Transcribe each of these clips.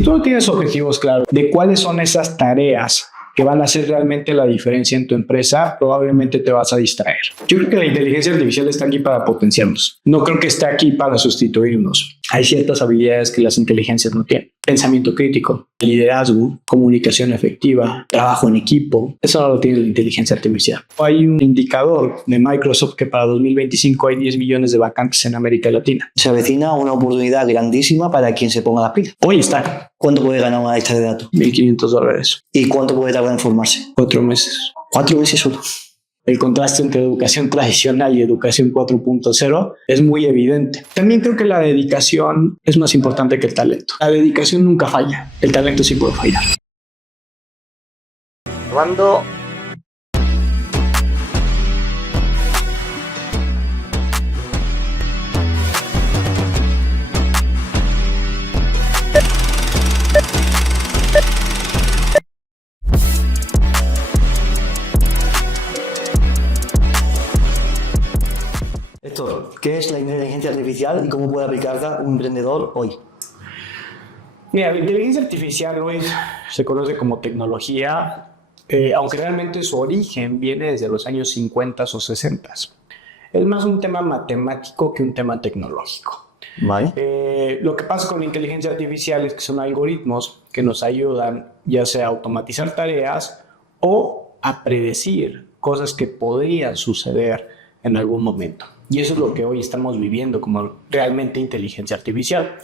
Si tú no tienes objetivos claros de cuáles son esas tareas que van a hacer realmente la diferencia en tu empresa, probablemente te vas a distraer. Yo creo que la inteligencia artificial está aquí para potenciarnos. No creo que esté aquí para sustituirnos. Hay ciertas habilidades que las inteligencias no tienen. Pensamiento crítico, liderazgo, comunicación efectiva, trabajo en equipo. Eso no lo tiene la inteligencia artificial. Hay un indicador de Microsoft que para 2025 hay 10 millones de vacantes en América Latina. Se avecina una oportunidad grandísima para quien se ponga las pilas. Hoy está. ¿Cuánto puede ganar una lista de datos? $1,500. ¿Y cuánto puede tardar en formarse? 4 meses. 4 meses solo. El contraste entre educación tradicional y educación 4.0 es muy evidente. También creo que la dedicación es más importante que el talento. La dedicación nunca falla, el talento sí puede fallar. Cuando Héctor, ¿qué es la inteligencia artificial y cómo puede aplicarla un emprendedor hoy? Mira, la inteligencia artificial hoy se conoce como tecnología, aunque realmente su origen viene desde los años 50 o 60. Es más un tema matemático que un tema tecnológico. Vale. Lo que pasa con la inteligencia artificial es que son algoritmos que nos ayudan ya sea a automatizar tareas o a predecir cosas que podrían suceder en algún momento. Y eso es lo que hoy estamos viviendo como realmente inteligencia artificial.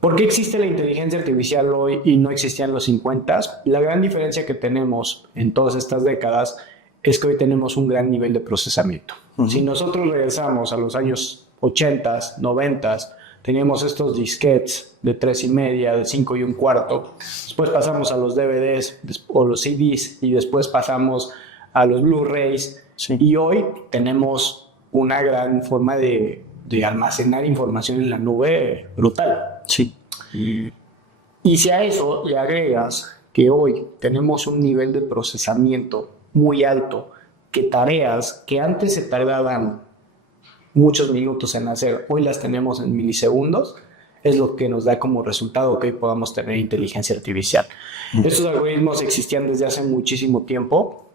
¿Por qué existe la inteligencia artificial hoy y no existía en los 50? La gran diferencia que tenemos en todas estas décadas es que hoy tenemos un gran nivel de procesamiento. Si nosotros regresamos a los años 80, 90, teníamos estos disquetes de 3,5, de 5 1/4. Después pasamos a los DVDs o los CDs y después pasamos a los Blu-rays. Sí. Y hoy tenemos una gran forma de almacenar información en la nube brutal. Sí. Y si a eso le agregas que hoy tenemos un nivel de procesamiento muy alto, que tareas que antes se tardaban muchos minutos en hacer, hoy las tenemos en milisegundos, es lo que nos da como resultado que hoy podamos tener inteligencia artificial. Estos algoritmos existían desde hace muchísimo tiempo,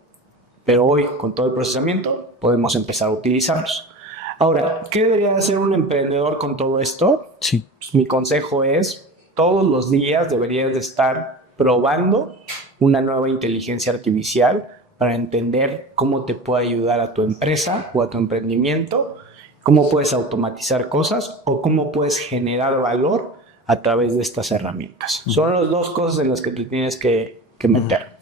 pero hoy, con todo el procesamiento, podemos empezar a utilizarlos. Ahora, ¿qué debería hacer un emprendedor con todo esto? Sí. Pues mi consejo es, todos los días deberías de estar probando una nueva inteligencia artificial para entender cómo te puede ayudar a tu empresa o a tu emprendimiento, cómo puedes automatizar cosas o cómo puedes generar valor a través de estas herramientas. Son las dos cosas en las que te tienes que meter.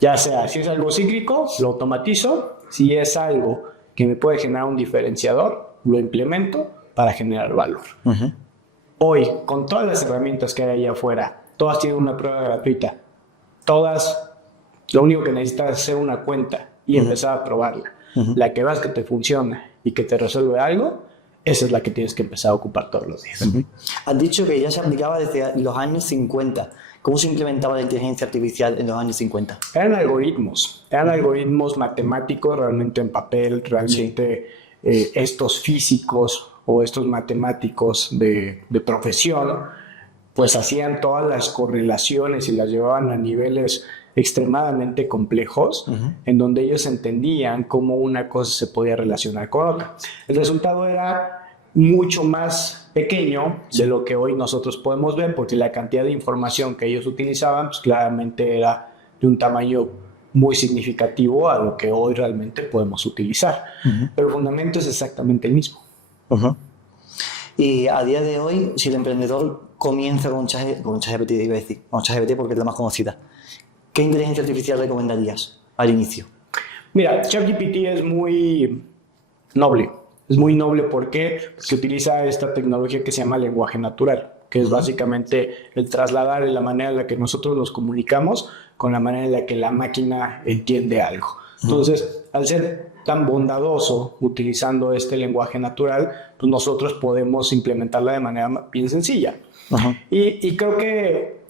Ya sea, si es algo cíclico, lo automatizo. Si es algo que me puede generar un diferenciador, lo implemento para generar valor. Hoy, con todas las herramientas que hay allá afuera, todas tienen una prueba gratuita. Todas, lo único que necesitas es hacer una cuenta y empezar a probarla. La que veas que te funciona y que te resuelve algo, esa es la que tienes que empezar a ocupar todos los días. Has dicho que ya se aplicaba desde los años 50. ¿Cómo se implementaba la inteligencia artificial en los años 50? Eran algoritmos matemáticos realmente en papel, realmente estos físicos o estos matemáticos de profesión, pues hacían todas las correlaciones y las llevaban a niveles extremadamente complejos, en donde ellos entendían cómo una cosa se podía relacionar con otra. El resultado era mucho más pequeño de lo que hoy nosotros podemos ver, porque la cantidad de información que ellos utilizaban pues claramente era de un tamaño muy significativo a lo que hoy realmente podemos utilizar. Pero el fundamento es exactamente el mismo. Y a día de hoy, si el emprendedor comienza con ChatGPT, iba a decir, con ChatGPT porque es la más conocida, ¿qué inteligencia artificial recomendarías al inicio? Mira, ChatGPT es muy noble. Es muy noble porque utiliza esta tecnología que se llama lenguaje natural, que es básicamente el trasladar la manera en la que nosotros nos comunicamos con la manera en la que la máquina entiende algo. Entonces, al ser tan bondadoso utilizando este lenguaje natural, pues nosotros podemos implementarla de manera bien sencilla. Y creo que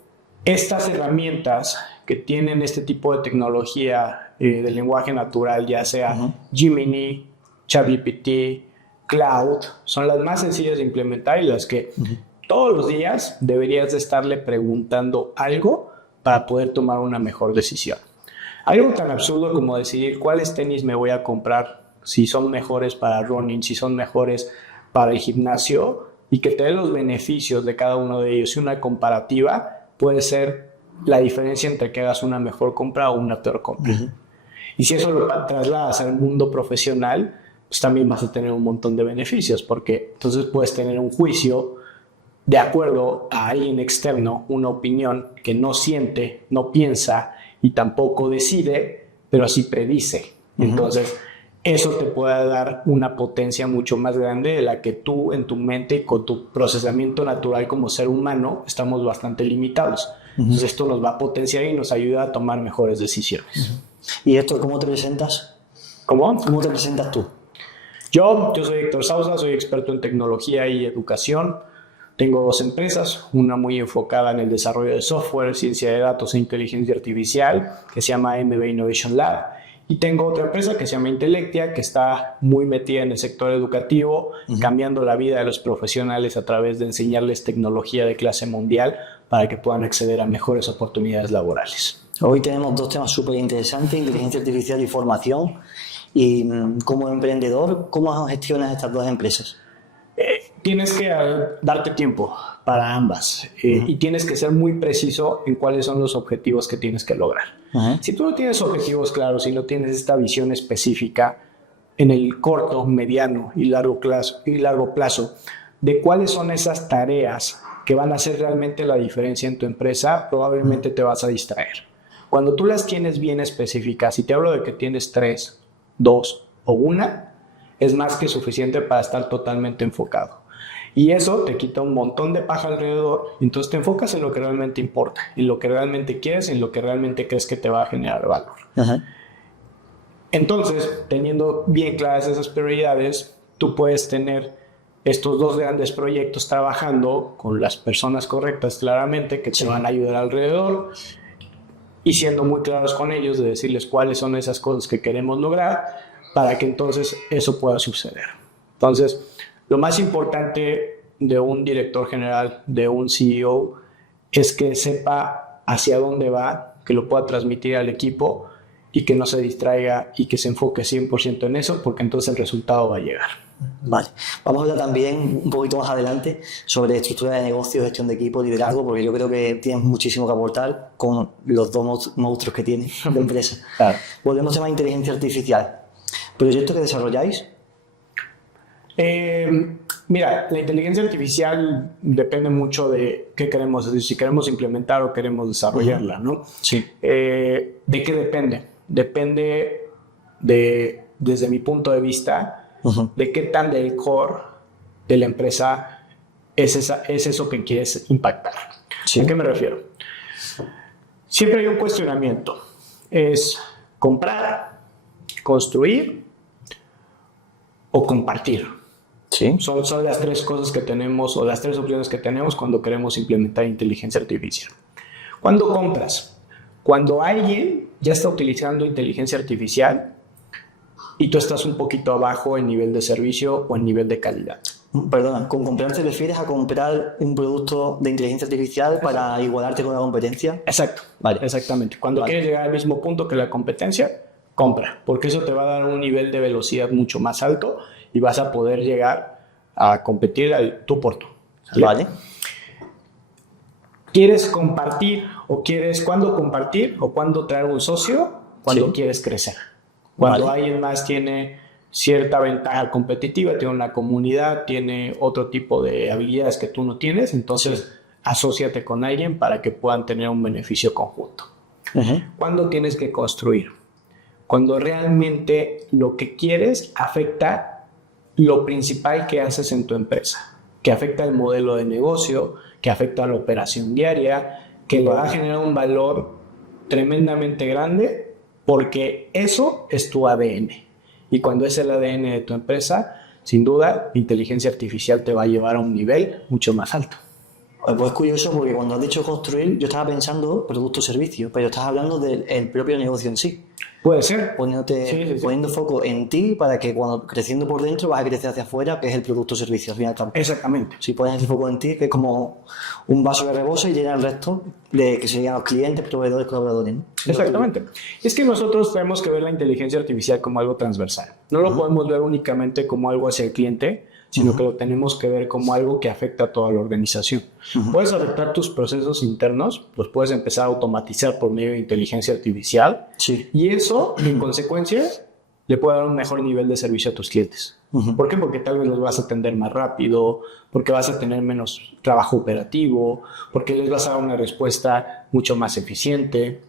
estas herramientas que tienen este tipo de tecnología de lenguaje natural, ya sea Gemini, ChatGPT, Cloud, son las más sencillas de implementar y las que todos los días deberías de estarle preguntando algo para poder tomar una mejor decisión. Algo tan absurdo como decidir cuáles tenis me voy a comprar, si son mejores para running, si son mejores para el gimnasio, y que te dé los beneficios de cada uno de ellos y una comparativa puede ser la diferencia entre que hagas una mejor compra o una peor compra. Y si eso lo trasladas al mundo profesional, pues también vas a tener un montón de beneficios, porque entonces puedes tener un juicio de acuerdo a alguien externo, una opinión que no siente, no piensa y tampoco decide, pero sí predice. Entonces, eso te puede dar una potencia mucho más grande de la que tú en tu mente, con tu procesamiento natural como ser humano, estamos bastante limitados. Entonces, esto nos va a potenciar y nos ayuda a tomar mejores decisiones. ¿Y esto cómo te presentas? ¿Cómo? ¿Cómo te presentas tú? Yo soy Héctor Sousa, soy experto en tecnología y educación. Tengo 2 empresas, una muy enfocada en el desarrollo de software, ciencia de datos e inteligencia artificial, que se llama MB Innovation Lab. Y tengo otra empresa que se llama Intelectia, que está muy metida en el sector educativo, cambiando la vida de los profesionales a través de enseñarles tecnología de clase mundial para que puedan acceder a mejores oportunidades laborales. Hoy tenemos 2 temas súper interesantes, inteligencia artificial y formación. Y como emprendedor, ¿cómo gestionas estas 2 empresas? Tienes que darte tiempo para ambas y tienes que ser muy preciso en cuáles son los objetivos que tienes que lograr. Si tú no tienes objetivos claros, si no tienes esta visión específica en el corto, mediano y largo plazo de cuáles son esas tareas que van a hacer realmente la diferencia en tu empresa, probablemente te vas a distraer. Cuando tú las tienes bien específicas, y te hablo de que tienes 3, 2 o 1, es más que suficiente para estar totalmente enfocado. Y eso te quita un montón de paja alrededor, entonces te enfocas en lo que realmente importa, en lo que realmente quieres, en lo que realmente crees que te va a generar valor. Entonces, teniendo bien claras esas prioridades, tú puedes tener estos 2 grandes proyectos trabajando con las personas correctas claramente que te van a ayudar alrededor y siendo muy claros con ellos de decirles cuáles son esas cosas que queremos lograr para que entonces eso pueda suceder. Entonces, lo más importante de un director general, de un CEO, es que sepa hacia dónde va, que lo pueda transmitir al equipo y que no se distraiga y que se enfoque 100% en eso, porque entonces el resultado va a llegar. Vale. Vamos a hablar también un poquito más adelante sobre estructura de negocio, gestión de equipo, liderazgo, porque yo creo que tienes muchísimo que aportar con los 2 monstruos que tienes de empresa. Claro. Volvemos a tema de inteligencia artificial. ¿Proyectos que desarrolláis? Mira, la inteligencia artificial depende mucho de qué queremos, es decir, si queremos implementar o queremos desarrollarla, ¿no? Sí. ¿De qué depende? Depende de, desde mi punto de vista, de qué tan del core de la empresa es eso que quieres impactar. Sí. ¿A qué me refiero? Siempre hay un cuestionamiento. Es comprar, construir o compartir. Sí. Son las 3 cosas que tenemos o las 3 opciones que tenemos cuando queremos implementar inteligencia artificial. ¿Cuándo compras? Cuando alguien ya está utilizando inteligencia artificial y tú estás un poquito abajo en nivel de servicio o en nivel de calidad. Perdona, ¿con comprar te refieres a comprar un producto de inteligencia artificial para igualarte con la competencia? Exacto, vale. Exactamente. Cuando quieres llegar al mismo punto que la competencia, compra, porque eso te va a dar un nivel de velocidad mucho más alto y vas a poder llegar a competir tú por tú. ¿Sale? Vale. ¿Quieres compartir o quieres cuándo compartir o cuándo traer un socio? Cuando quieres crecer. Cuando alguien más tiene cierta ventaja competitiva, tiene una comunidad, tiene otro tipo de habilidades que tú no tienes, entonces asóciate con alguien para que puedan tener un beneficio conjunto. ¿Cuándo tienes que construir? Cuando realmente lo que quieres afecta lo principal que haces en tu empresa, que afecta el modelo de negocio, que afecta la operación diaria, que le va a generar un valor tremendamente grande, porque eso es tu ADN. Y cuando es el ADN de tu empresa, sin duda, inteligencia artificial te va a llevar a un nivel mucho más alto. Pues es curioso porque cuando has dicho construir, yo estaba pensando producto o servicio, pero estás hablando del propio negocio en sí. Puede ser. Poniendo foco en ti para que cuando creciendo por dentro vas a crecer hacia afuera, que es el producto o servicio, al fin y al cabo. Exactamente. Si pones el foco en ti, que es como un vaso que rebosa y llena el resto de que serían los clientes, proveedores, colaboradores, ¿no? Exactamente. Es que nosotros tenemos que ver la inteligencia artificial como algo transversal. No lo podemos ver únicamente como algo hacia el cliente, sino que lo tenemos que ver como algo que afecta a toda la organización. Puedes afectar tus procesos internos, los puedes empezar a automatizar por medio de inteligencia artificial, y eso, en consecuencia, le puede dar un mejor nivel de servicio a tus clientes. ¿Por qué? Porque tal vez los vas a atender más rápido, porque vas a tener menos trabajo operativo, porque les vas a dar una respuesta mucho más eficiente.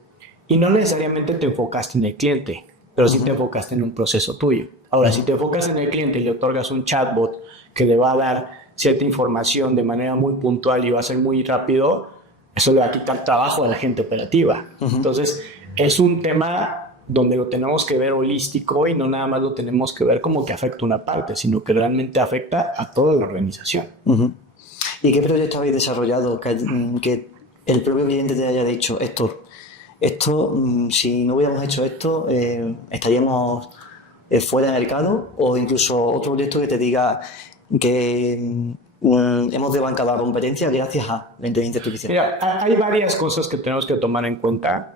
Y no necesariamente te enfocaste en el cliente, pero sí te enfocaste en un proceso tuyo. Ahora, si te enfocas en el cliente y le otorgas un chatbot que le va a dar cierta información de manera muy puntual y va a ser muy rápido, eso le va a quitar trabajo a la gente operativa. Entonces, es un tema donde lo tenemos que ver holístico y no nada más lo tenemos que ver como que afecta una parte, sino que realmente afecta a toda la organización. ¿Y qué proyecto habéis desarrollado que el propio cliente te haya dicho esto, si no hubiéramos hecho esto, estaríamos fuera de mercado? O incluso otro proyecto que te diga que hemos desbancado la competencia gracias a la inteligencia artificial. Mira, hay varias cosas que tenemos que tomar en cuenta.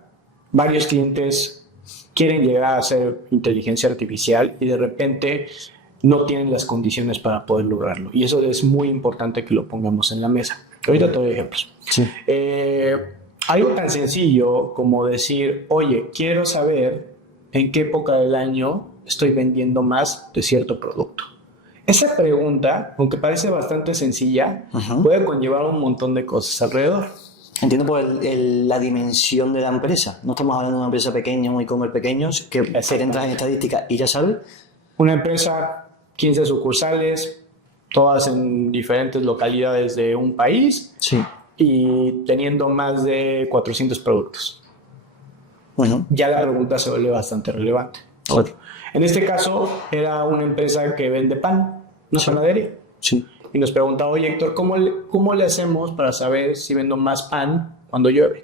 Varios clientes quieren llegar a hacer inteligencia artificial y de repente no tienen las condiciones para poder lograrlo. Y eso es muy importante que lo pongamos en la mesa. Ahorita te doy ejemplos. Algo tan sencillo como decir, oye, quiero saber en qué época del año estoy vendiendo más de cierto producto. Esa pregunta, aunque parece bastante sencilla, puede conllevar un montón de cosas alrededor. Entiendo por la dimensión de la empresa. No estamos hablando de una empresa pequeña, un e-commerce pequeños, que entras en estadísticas y ya sabes. Una empresa, 15 sucursales, todas en diferentes localidades de un país. Y teniendo más de 400 productos. Bueno, ya la pregunta se vuelve bastante relevante. En este caso, era una empresa que vende pan, una panadería. Y nos preguntaba, oye, Héctor, ¿cómo le hacemos para saber si vendo más pan cuando llueve?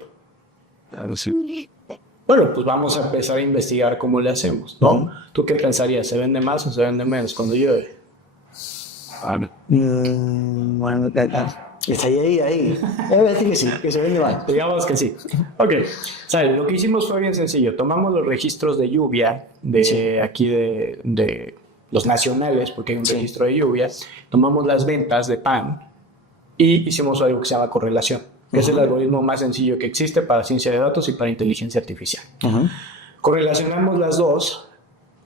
Bueno, pues vamos a empezar a investigar cómo le hacemos, ¿no? ¿Tú qué pensarías? ¿Se vende más o se vende menos cuando llueve? Bueno, está ahí. Voy a decir que sí, que se vende mal. Digamos que sí. Ok. ¿Sabes? Lo que hicimos fue bien sencillo. Tomamos los registros de lluvia de aquí de los nacionales, porque hay un registro de lluvia. Tomamos las ventas de pan y hicimos algo que se llama correlación, que es el algoritmo más sencillo que existe para ciencia de datos y para inteligencia artificial. Correlacionamos las dos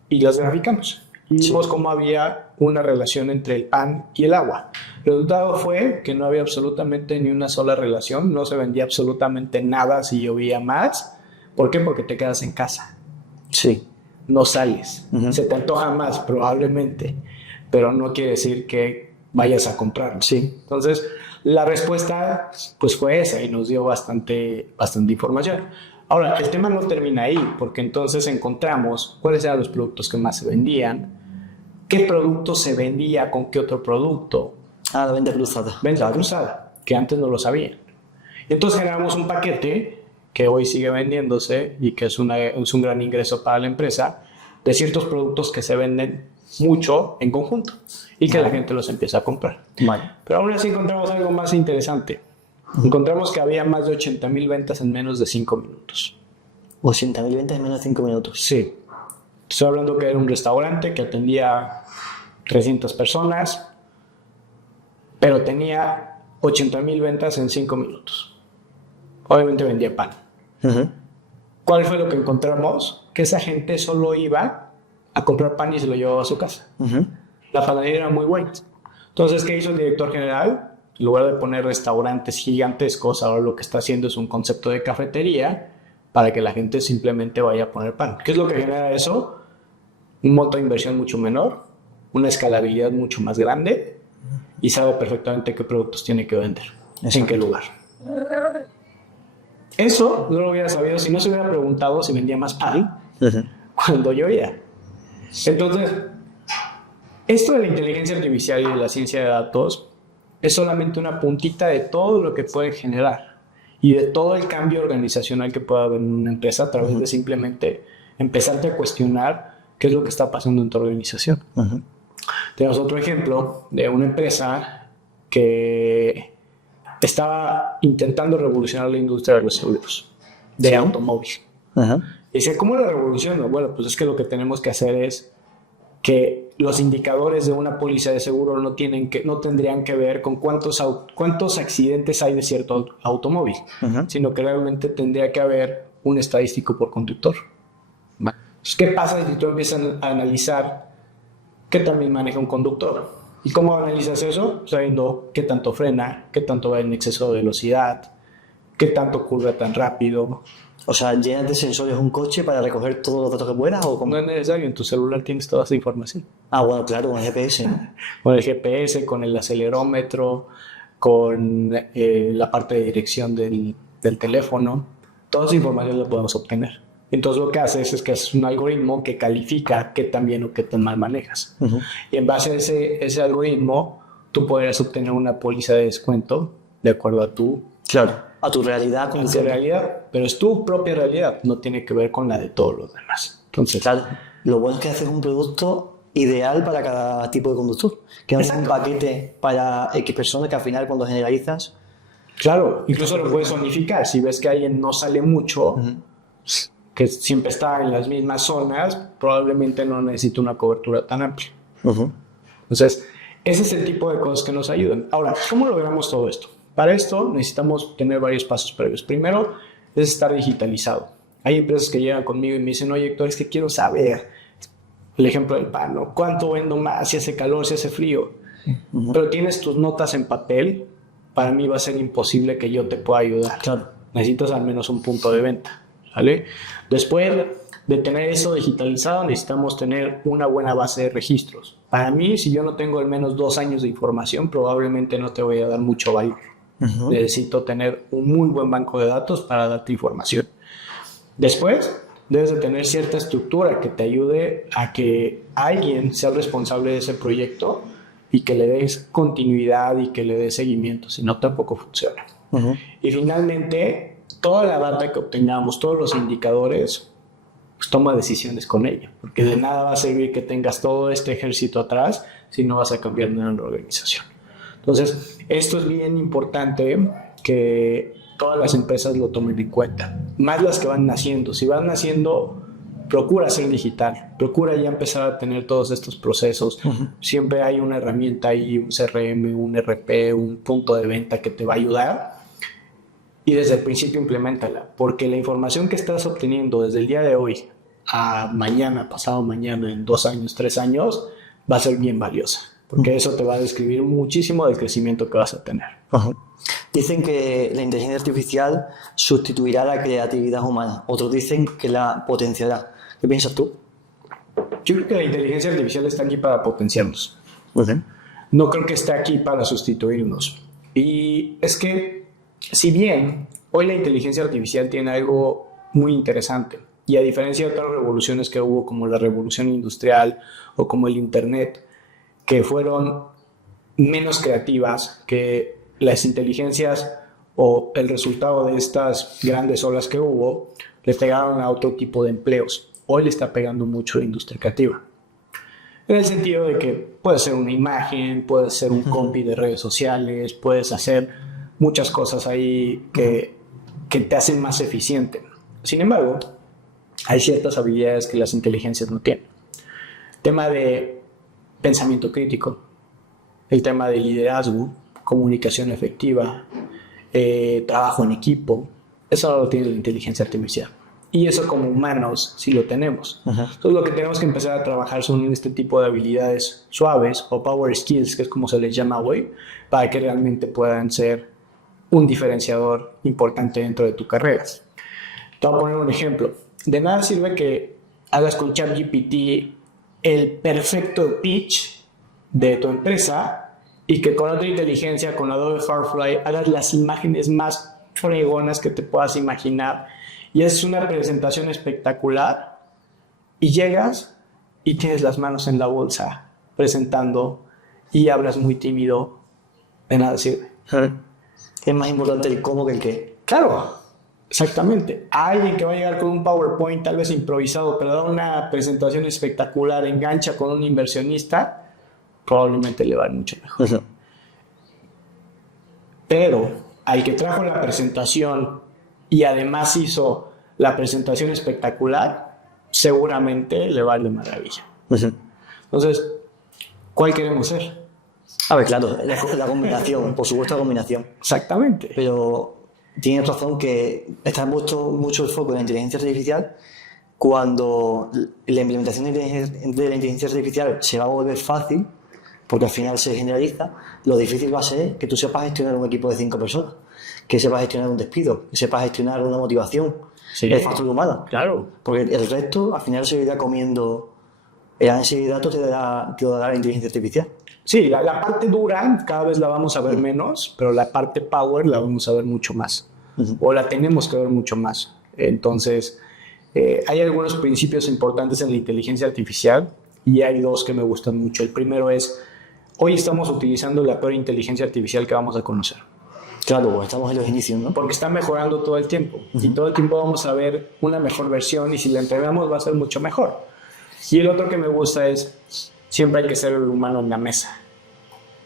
y las graficamos. Y vimos cómo había una relación entre el pan y el agua. El resultado fue que no había absolutamente ni una sola relación, no se vendía absolutamente nada si llovía más. ¿Por qué? Porque te quedas en casa. No sales. Se te antoja más, probablemente, pero no quiere decir que vayas a comprarlo. Entonces, la respuesta pues fue esa y nos dio bastante información. Ahora, el tema no termina ahí, porque entonces encontramos cuáles eran los productos que más se vendían, qué producto se vendía con qué otro producto. La venta cruzada. Venta cruzada, que antes no lo sabían. Entonces generamos un paquete que hoy sigue vendiéndose y que es un gran ingreso para la empresa, de ciertos productos que se venden mucho en conjunto y que la gente los empieza a comprar. Pero aún así encontramos algo más interesante. Encontramos que había más de 80,000 ventas en menos de 5 minutos. 80,000 ventas en menos de 5 minutos. Sí. Estoy hablando que era un restaurante que atendía 300 personas, pero tenía 80,000 ventas en 5 minutos. Obviamente vendía pan. ¿Cuál fue lo que encontramos? Que esa gente solo iba a comprar pan y se lo llevaba a su casa. La panadería era muy buena. Entonces, ¿qué hizo el director general? En lugar de poner restaurantes gigantescos, ahora lo que está haciendo es un concepto de cafetería para que la gente simplemente vaya a poner pan. ¿Qué es lo que genera eso? Un monto de inversión mucho menor, una escalabilidad mucho más grande y sabe perfectamente qué productos tiene que vender, en qué lugar. Eso no lo hubiera sabido si no se hubiera preguntado si vendía más pan cuando llovía. Entonces, esto de la inteligencia artificial y de la ciencia de datos es solamente una puntita de todo lo que puede generar y de todo el cambio organizacional que puede haber en una empresa a través de simplemente empezarte a cuestionar qué es lo que está pasando en tu organización. Tenemos otro ejemplo de una empresa que estaba intentando revolucionar la industria de los seguros de automóvil. Y decía, ¿cómo la revolución? Bueno, pues es que lo que tenemos que hacer es que los indicadores de una póliza de seguro no tendrían que ver con cuántos accidentes hay de cierto automóvil, sino que realmente tendría que haber un estadístico por conductor. Entonces, ¿qué pasa si tú empiezas a analizar qué también maneja un conductor? ¿Y cómo analizas eso? Sabiendo qué tanto frena, qué tanto va en exceso de velocidad, qué tanto curva tan rápido. O sea, ¿llenas de sensores un coche para recoger todos los datos que puedas o cómo? No es necesario, en tu celular tienes toda esa información. Ah, bueno, claro, con el GPS. Con el GPS, con el acelerómetro, con la parte de dirección del teléfono. Toda esa información la podemos obtener. Entonces lo que haces es que haces un algoritmo que califica qué tan bien o qué tan mal manejas. Y en base a ese algoritmo, tú podrías obtener una póliza de descuento de acuerdo a tu... Claro. A tu realidad. A tu realidad, pero es tu propia realidad, no tiene que ver con la de todos los demás. Entonces, claro, lo bueno es que haces un producto ideal para cada tipo de conductor, que no es un paquete para X personas que al final cuando generalizas... Claro, incluso lo puedes unificar. Si ves que alguien no sale mucho, que siempre está en las mismas zonas, probablemente no necesita una cobertura tan amplia. Entonces, ese es el tipo de cosas que nos ayudan. Ahora, ¿cómo logramos todo esto? Para esto necesitamos tener varios pasos previos. Primero es estar digitalizado. Hay empresas que llegan conmigo y me dicen, oye, Héctor, es que quiero saber, el ejemplo del pan, ¿no? ¿Cuánto vendo más? Si hace calor, si hace frío. Pero tienes tus notas en papel, para mí va a ser imposible que yo te pueda ayudar. Claro. Necesitas al menos un punto de venta, ¿vale? Después de tener eso digitalizado, necesitamos tener una buena base de registros. Para mí, si yo no tengo al menos 2 años de información, probablemente no te voy a dar mucho valor. Necesito tener un muy buen banco de datos para darte información. Después, debes de tener cierta estructura que te ayude a que alguien sea responsable de ese proyecto y que le des continuidad y que le des seguimiento, si no tampoco funciona. Y finalmente, toda la data que obtengamos, todos los indicadores, pues toma decisiones con ella, porque de nada va a servir que tengas todo este ejército atrás si no vas a cambiar nada en la organización. Entonces, esto es bien importante que todas las empresas lo tomen en cuenta, más las que van naciendo. Si van naciendo, procura ser digital, procura ya empezar a tener todos estos procesos. Siempre hay una herramienta ahí, un CRM, un RP, un punto de venta que te va a ayudar. Y desde el principio implementala, porque la información que estás obteniendo desde el día de hoy a mañana, pasado mañana, en 2 años, 3 años, va a ser bien valiosa. Porque eso te va a describir muchísimo del crecimiento que vas a tener. Dicen que la inteligencia artificial sustituirá la creatividad humana. Otros dicen que la potenciará. ¿Qué piensas tú? Yo creo que la inteligencia artificial está aquí para potenciarnos. No creo que esté aquí para sustituirnos. Y es que, si bien hoy la inteligencia artificial tiene algo muy interesante, y a diferencia de otras revoluciones que hubo, como la revolución industrial o como el Internet, que fueron menos creativas, que las inteligencias o el resultado de estas grandes olas que hubo le pegaron a otro tipo de empleos. Hoy le está pegando mucho la industria creativa. En el sentido de que puedes hacer una imagen, puedes hacer un copy de redes sociales, puedes hacer muchas cosas ahí que te hacen más eficiente. Sin embargo, hay ciertas habilidades que las inteligencias no tienen. Tema de pensamiento crítico, el tema de liderazgo, comunicación efectiva, trabajo en equipo, eso no lo tiene la inteligencia artificial. Y eso como humanos sí lo tenemos. Entonces lo que tenemos que empezar a trabajar son este tipo de habilidades suaves o power skills, que es como se les llama hoy, para que realmente puedan ser un diferenciador importante dentro de tu carrera. Te voy a poner un ejemplo. De nada sirve que hagas con ChatGPT el perfecto pitch de tu empresa y que con otra inteligencia, con Adobe Firefly, hagas las imágenes más fregonas que te puedas imaginar y es una presentación espectacular y llegas y tienes las manos en la bolsa presentando y hablas muy tímido. De nada sirve. Es más importante el cómo que el qué. Claro, Exactamente. Alguien que va a llegar con un PowerPoint tal vez improvisado, pero da una presentación espectacular, engancha con un inversionista, probablemente le va a ir mucho mejor. Eso. Pero al que trajo la presentación y además hizo la presentación espectacular, seguramente le va a ir de maravilla. Eso. Entonces, ¿cuál queremos ser? A ver, claro, la combinación, por supuesto la combinación. Exactamente. Pero tienes razón que está puesto mucho el foco en la inteligencia artificial cuando la implementación de la inteligencia artificial se va a volver fácil, porque al final se generaliza. Lo difícil va a ser que tú sepas gestionar un equipo de 5 personas, que sepas gestionar un despido, que sepas gestionar una motivación, Sí. el factor humano. Claro. Porque el resto al final se irá comiendo. El análisis de datos te lo dará la inteligencia artificial. Sí, la parte dura cada vez la vamos a ver menos, pero la parte power la vamos a ver mucho más. O la tenemos que ver mucho más. Entonces, hay algunos principios importantes en la inteligencia artificial y hay dos que me gustan mucho. El primero es, hoy estamos utilizando la peor inteligencia artificial que vamos a conocer. Claro, pues estamos en los inicios, ¿no? Porque está mejorando todo el tiempo. Y todo el tiempo vamos a ver una mejor versión y si la entregamos va a ser mucho mejor. Y el otro que me gusta es, siempre hay que ser el humano en la mesa.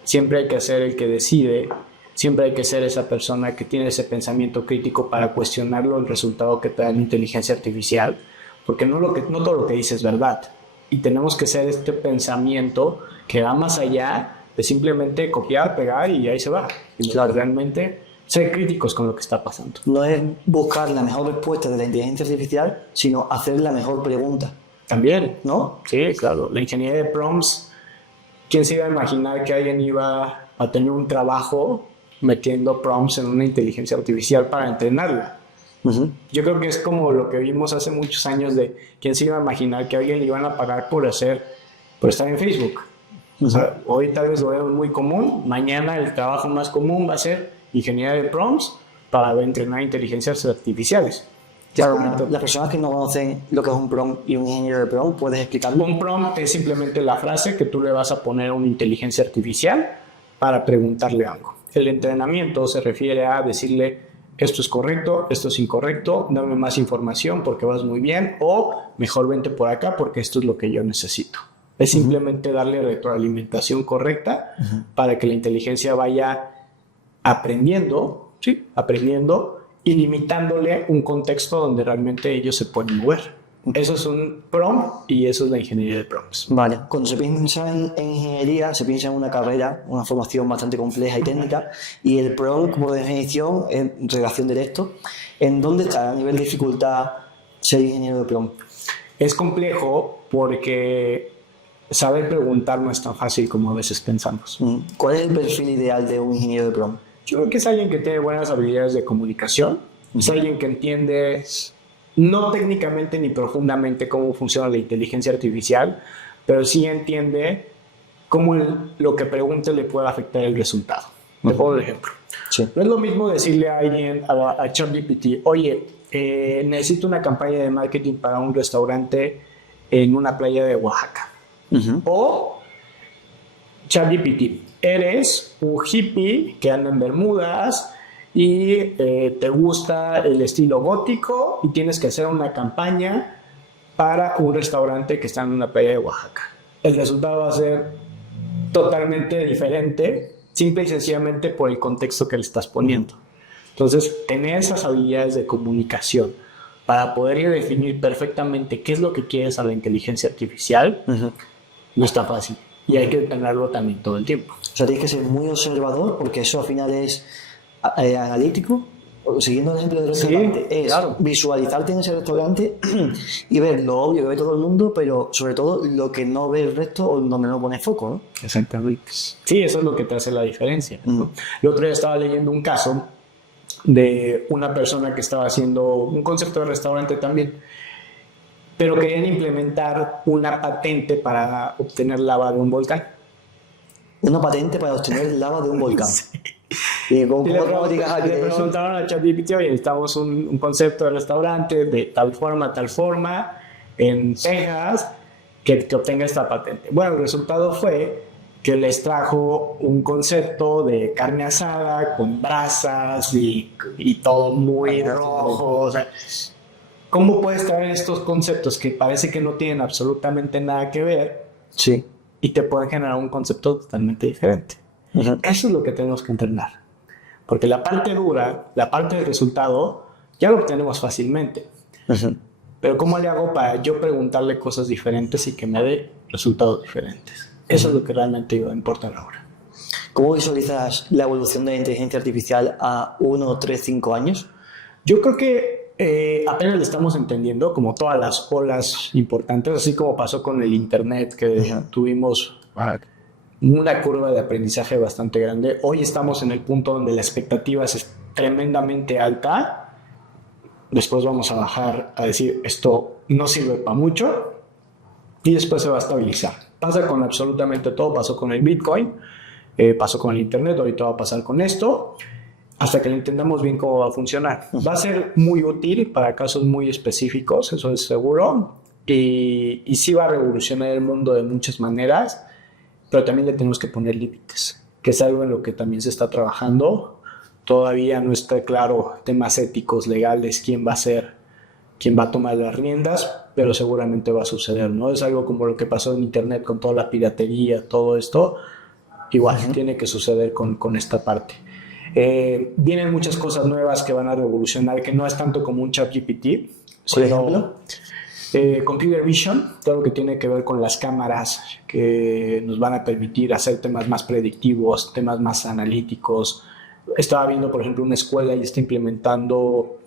Siempre hay que ser el que decide. Siempre hay que ser esa persona que tiene ese pensamiento crítico para cuestionarlo el resultado que te da la inteligencia artificial. Porque no todo lo que dice es verdad. Y tenemos que ser este pensamiento que va más allá de simplemente copiar, pegar y ahí se va. Y Claro. realmente ser críticos con lo que está pasando. No es buscar la mejor respuesta de la inteligencia artificial, sino hacer la mejor pregunta, También, ¿no? sí, claro. La ingeniería de prompts, ¿quién se iba a imaginar que alguien iba a tener un trabajo metiendo prompts en una inteligencia artificial para entrenarla? Yo creo que es como lo que vimos hace muchos años de quién se iba a imaginar que a alguien le iban a pagar por estar en Facebook. O sea, hoy tal vez lo vemos muy común, mañana el trabajo más común va a ser ingeniería de prompts para entrenar inteligencias artificiales. Claro, las personas que no conocen lo que es un prompt y un ingeniero de prompt, ¿puedes explicarlo? Un prompt es simplemente la frase que tú le vas a poner a una inteligencia artificial para preguntarle algo. El entrenamiento se refiere a decirle esto es correcto, esto es incorrecto, dame más información porque vas muy bien o mejor vente por acá porque esto es lo que yo necesito. Es simplemente darle retroalimentación correcta para que la inteligencia vaya aprendiendo y limitándole un contexto donde realmente ellos se pueden mover. Eso es un prompt y eso es la ingeniería de prompts. Vale, cuando se piensa en ingeniería, se piensa en una carrera, una formación bastante compleja y técnica, y el prompt, por definición, es redacción de texto. ¿En dónde está a nivel de dificultad ser ingeniero de prompt? Es complejo porque saber preguntar no es tan fácil como a veces pensamos. ¿Cuál es el perfil ideal de un ingeniero de prompt? Yo creo que es alguien que tiene buenas habilidades de comunicación, es alguien que entiende no técnicamente ni profundamente cómo funciona la inteligencia artificial, pero sí entiende cómo lo que pregunte le puede afectar el resultado. Te pongo un ejemplo. Sí. No es lo mismo decirle a alguien, a ChatGPT, oye, necesito una campaña de marketing para un restaurante en una playa de Oaxaca. O ChatGPT, eres un hippie que anda en Bermudas y te gusta el estilo gótico y tienes que hacer una campaña para un restaurante que está en una playa de Oaxaca. El resultado va a ser totalmente diferente, simple y sencillamente por el contexto que le estás poniendo. Entonces, tener esas habilidades de comunicación para poder definir perfectamente qué es lo que quieres a la inteligencia artificial no está fácil. Y hay que tenerlo también todo el tiempo. O sea, tienes que ser muy observador porque eso al final es analítico. Siguiendo el ejemplo del restaurante, es claro. visualizarte en ese restaurante y ver lo obvio que ve todo el mundo, pero sobre todo lo que no ve el resto o donde no pone foco, ¿no? Exactamente. Sí, eso es lo que te hace la diferencia, ¿no? El otro día estaba leyendo un caso de una persona que estaba haciendo un concepto de restaurante también, pero querían implementar una patente para obtener lava de un volcán. Una patente para obtener lava de un volcán. Y ¿cómo digas le preguntaron a ChatGPT, oye, necesitamos un concepto de restaurante de tal forma, en Texas, que obtenga esta patente. Bueno, el resultado fue que les trajo un concepto de carne asada con brasas y todo muy rojo. O sea, ¿cómo puedes traer estos conceptos que parece que no tienen absolutamente nada que ver Sí. y te pueden generar un concepto totalmente diferente? Ujú. Eso es lo que tenemos que entrenar. Porque la parte dura, la parte del resultado, ya lo obtenemos fácilmente. Ujú. Pero ¿cómo le hago para yo preguntarle cosas diferentes y que me dé resultados diferentes? Eso es lo que realmente importa ahora. ¿Cómo visualizas la evolución de la inteligencia artificial a 1, 3, 5 años? Yo creo que apenas lo estamos entendiendo, como todas las olas importantes, así como pasó con el Internet, que tuvimos una curva de aprendizaje bastante grande. Hoy estamos en el punto donde la expectativa es tremendamente alta. Después vamos a bajar a decir, esto no sirve para mucho, y después se va a estabilizar. Pasa con absolutamente todo, pasó con el Bitcoin, pasó con el Internet, ahorita va a pasar con esto, hasta que entendamos bien cómo va a funcionar. Va a ser muy útil para casos muy específicos, eso es seguro, y sí va a revolucionar el mundo de muchas maneras, pero también le tenemos que poner límites, que es algo en lo que también se está trabajando. Todavía no está claro temas éticos, legales, quién va a tomar las riendas, pero seguramente va a suceder, ¿no? Es algo como lo que pasó en Internet con toda la piratería, todo esto, igual tiene que suceder con esta parte. Vienen muchas cosas nuevas que van a revolucionar, que no es tanto como un ChatGPT, Por ejemplo, Computer Vision, todo lo que tiene que ver con las cámaras, que nos van a permitir hacer temas más predictivos, temas más analíticos. Estaba viendo, por ejemplo, una escuela y está implementando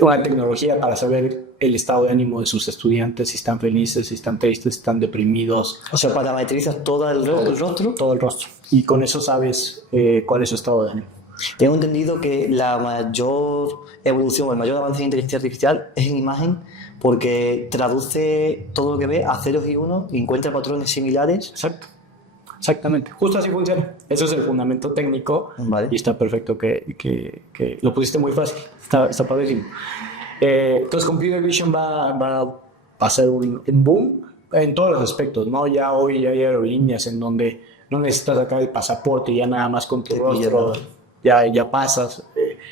una tecnología para saber el estado de ánimo de sus estudiantes, si están felices, si están tristes, si están deprimidos. o sea, parametrizas todo el rostro. Todo el rostro. Y con eso sabes cuál es su estado de ánimo. Tengo entendido que la mayor evolución o el mayor avance en inteligencia artificial es en imagen, porque traduce todo lo que ve a ceros y unos y encuentra patrones similares. Exacto. Exactamente. Justo así funciona. Eso es el fundamento técnico. Vale. Y está perfecto que lo pusiste muy fácil. Está padrísimo. Entonces, Computer Vision va a ser un boom en todos los aspectos, ¿no? Ya hoy hay aerolíneas en donde no necesitas sacar el pasaporte y ya nada más con tu rostro ya pasas.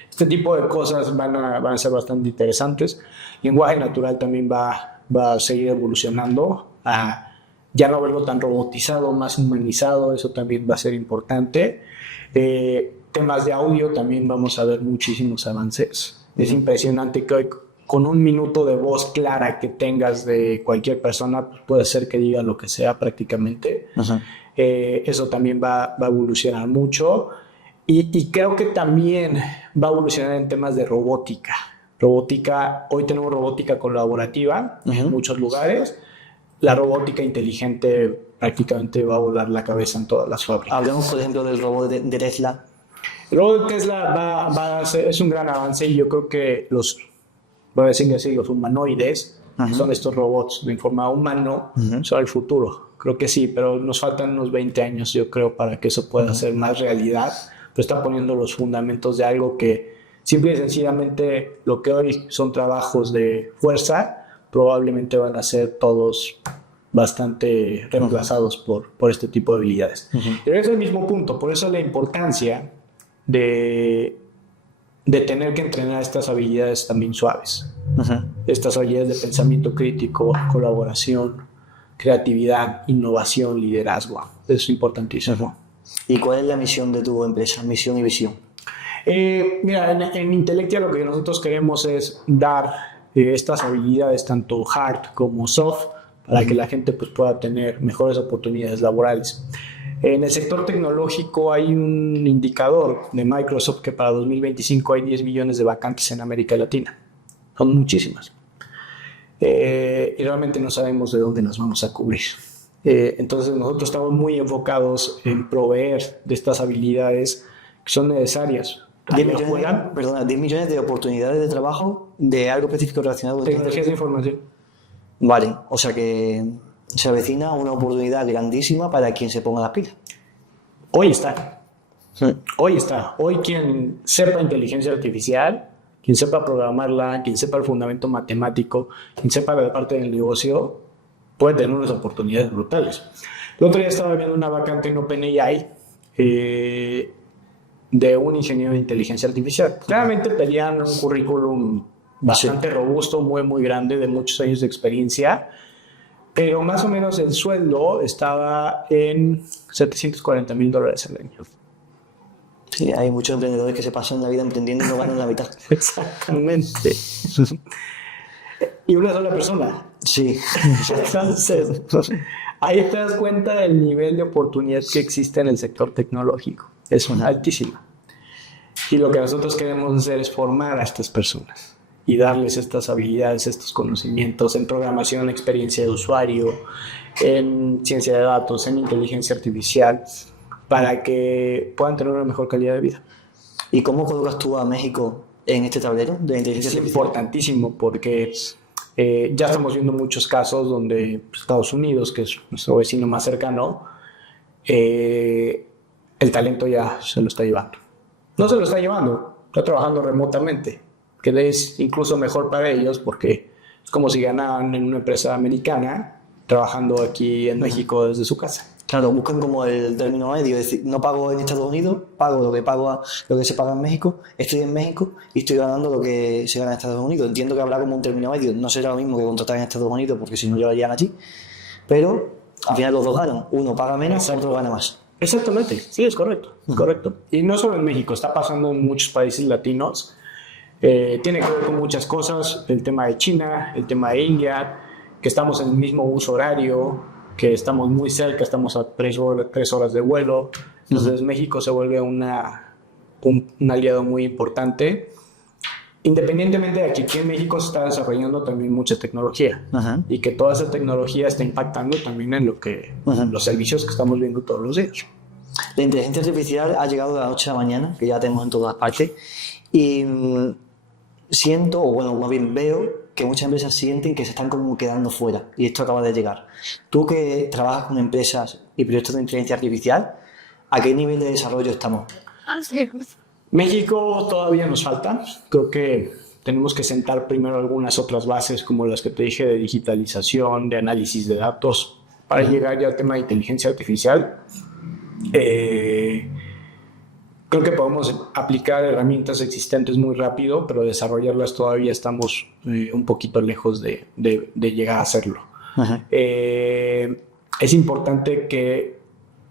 Este tipo de cosas van a ser bastante interesantes. Lenguaje natural también va a seguir evolucionando a ya no verlo tan robotizado, más humanizado. Eso también va a ser importante. Temas de audio también vamos a ver muchísimos avances. Es impresionante que hoy, con un minuto de voz clara que tengas de cualquier persona, puede ser que diga lo que sea prácticamente. Eso también va a evolucionar mucho. Y creo que también va a evolucionar en temas de robótica. Hoy tenemos robótica colaborativa en muchos lugares. La robótica inteligente prácticamente va a volar la cabeza en todas las fábricas. Hablemos, por ejemplo, del robot de Tesla. El robot de Tesla es un gran avance, y yo creo que los humanoides son estos robots de forma humano, son el futuro. Creo que sí, pero nos faltan unos 20 años, yo creo, para que eso pueda ser más realidad. Pero está poniendo los fundamentos de algo que simple y sencillamente lo que hoy son trabajos de fuerza, probablemente van a ser todos bastante reemplazados por este tipo de habilidades. Pero es el mismo punto, por eso la importancia de tener que entrenar estas habilidades también suaves. Estas habilidades de pensamiento crítico, colaboración, creatividad, innovación, liderazgo. Eso es importantísimo. ¿Y cuál es la misión de tu empresa? Misión y visión. Mira, en Intellectia lo que nosotros queremos es dar estas habilidades, tanto hard como soft, para que la gente pues, pueda tener mejores oportunidades laborales. En el sector tecnológico hay un indicador de Microsoft que para 2025 hay 10 millones de vacantes en América Latina. Son muchísimas. Y realmente no sabemos de dónde nos vamos a cubrir. Entonces nosotros estamos muy enfocados en proveer de estas habilidades que son necesarias. 10 millones de oportunidades de trabajo de algo específico relacionado con tecnologías de información. Vale, o sea que se avecina una oportunidad grandísima para quien se ponga las pilas. Hoy está. Hoy quien sepa inteligencia artificial, quien sepa programarla, quien sepa el fundamento matemático, quien sepa la parte del negocio, puede tener unas oportunidades brutales. El otro día estaba viendo una vacante en OpenAI de un ingeniero de inteligencia artificial. Claramente pedían un currículum bastante robusto, muy grande, de muchos años de experiencia, pero más o menos el sueldo estaba en $740,000 al año. Sí, hay muchos emprendedores que se pasan la vida emprendiendo y no ganan la mitad. Exactamente. Y una sola persona. Sí. Entonces, ahí te das cuenta del nivel de oportunidad que existe en el sector tecnológico. Es altísimo. Y lo que nosotros queremos hacer es formar a estas personas y darles estas habilidades, estos conocimientos en programación, experiencia de usuario, en ciencia de datos, en inteligencia artificial, para que puedan tener una mejor calidad de vida. ¿Y cómo colocas tú a México en este tablero de inteligencia Es artificial? importantísimo porque ya estamos viendo muchos casos donde Estados Unidos, que es nuestro vecino más cercano, el talento ya se lo está llevando. No se lo está llevando, está trabajando remotamente, que es incluso mejor para ellos porque es como si ganaran en una empresa americana trabajando aquí en México desde su casa. Claro, buscan como el término medio, es decir, no pago en Estados Unidos, pago lo que se paga en México, estoy en México y estoy ganando lo que se gana en Estados Unidos. Entiendo que habrá como un término medio, no será lo mismo que contratar en Estados Unidos porque si no llevarían allí, pero al final los dos ganan, uno paga menos, otro gana más. Exactamente, sí, es correcto, correcto. Y no solo en México, está pasando en muchos países latinos. Tiene que ver con muchas cosas, el tema de China, el tema de India, que estamos en el mismo uso horario, que estamos muy cerca, estamos a 3 horas de vuelo. Entonces México se vuelve un aliado muy importante. Independientemente de que aquí en México se está desarrollando también mucha tecnología. Ajá. Y que toda esa tecnología está impactando también en los servicios que estamos viendo todos los días. La inteligencia artificial ha llegado a las 8 de la mañana, que ya tenemos en todas partes, y siento, o bueno, más bien veo que muchas empresas sienten que se están como quedando fuera, y esto acaba de llegar. Tú que trabajas con empresas y proyectos de inteligencia artificial, ¿a qué nivel de desarrollo estamos? México todavía nos falta. Creo que tenemos que sentar primero algunas otras bases como las que te dije de digitalización, de análisis de datos, para llegar ya al tema de inteligencia artificial. Creo que podemos aplicar herramientas existentes muy rápido, pero desarrollarlas todavía estamos un poquito lejos de llegar a hacerlo. Es importante que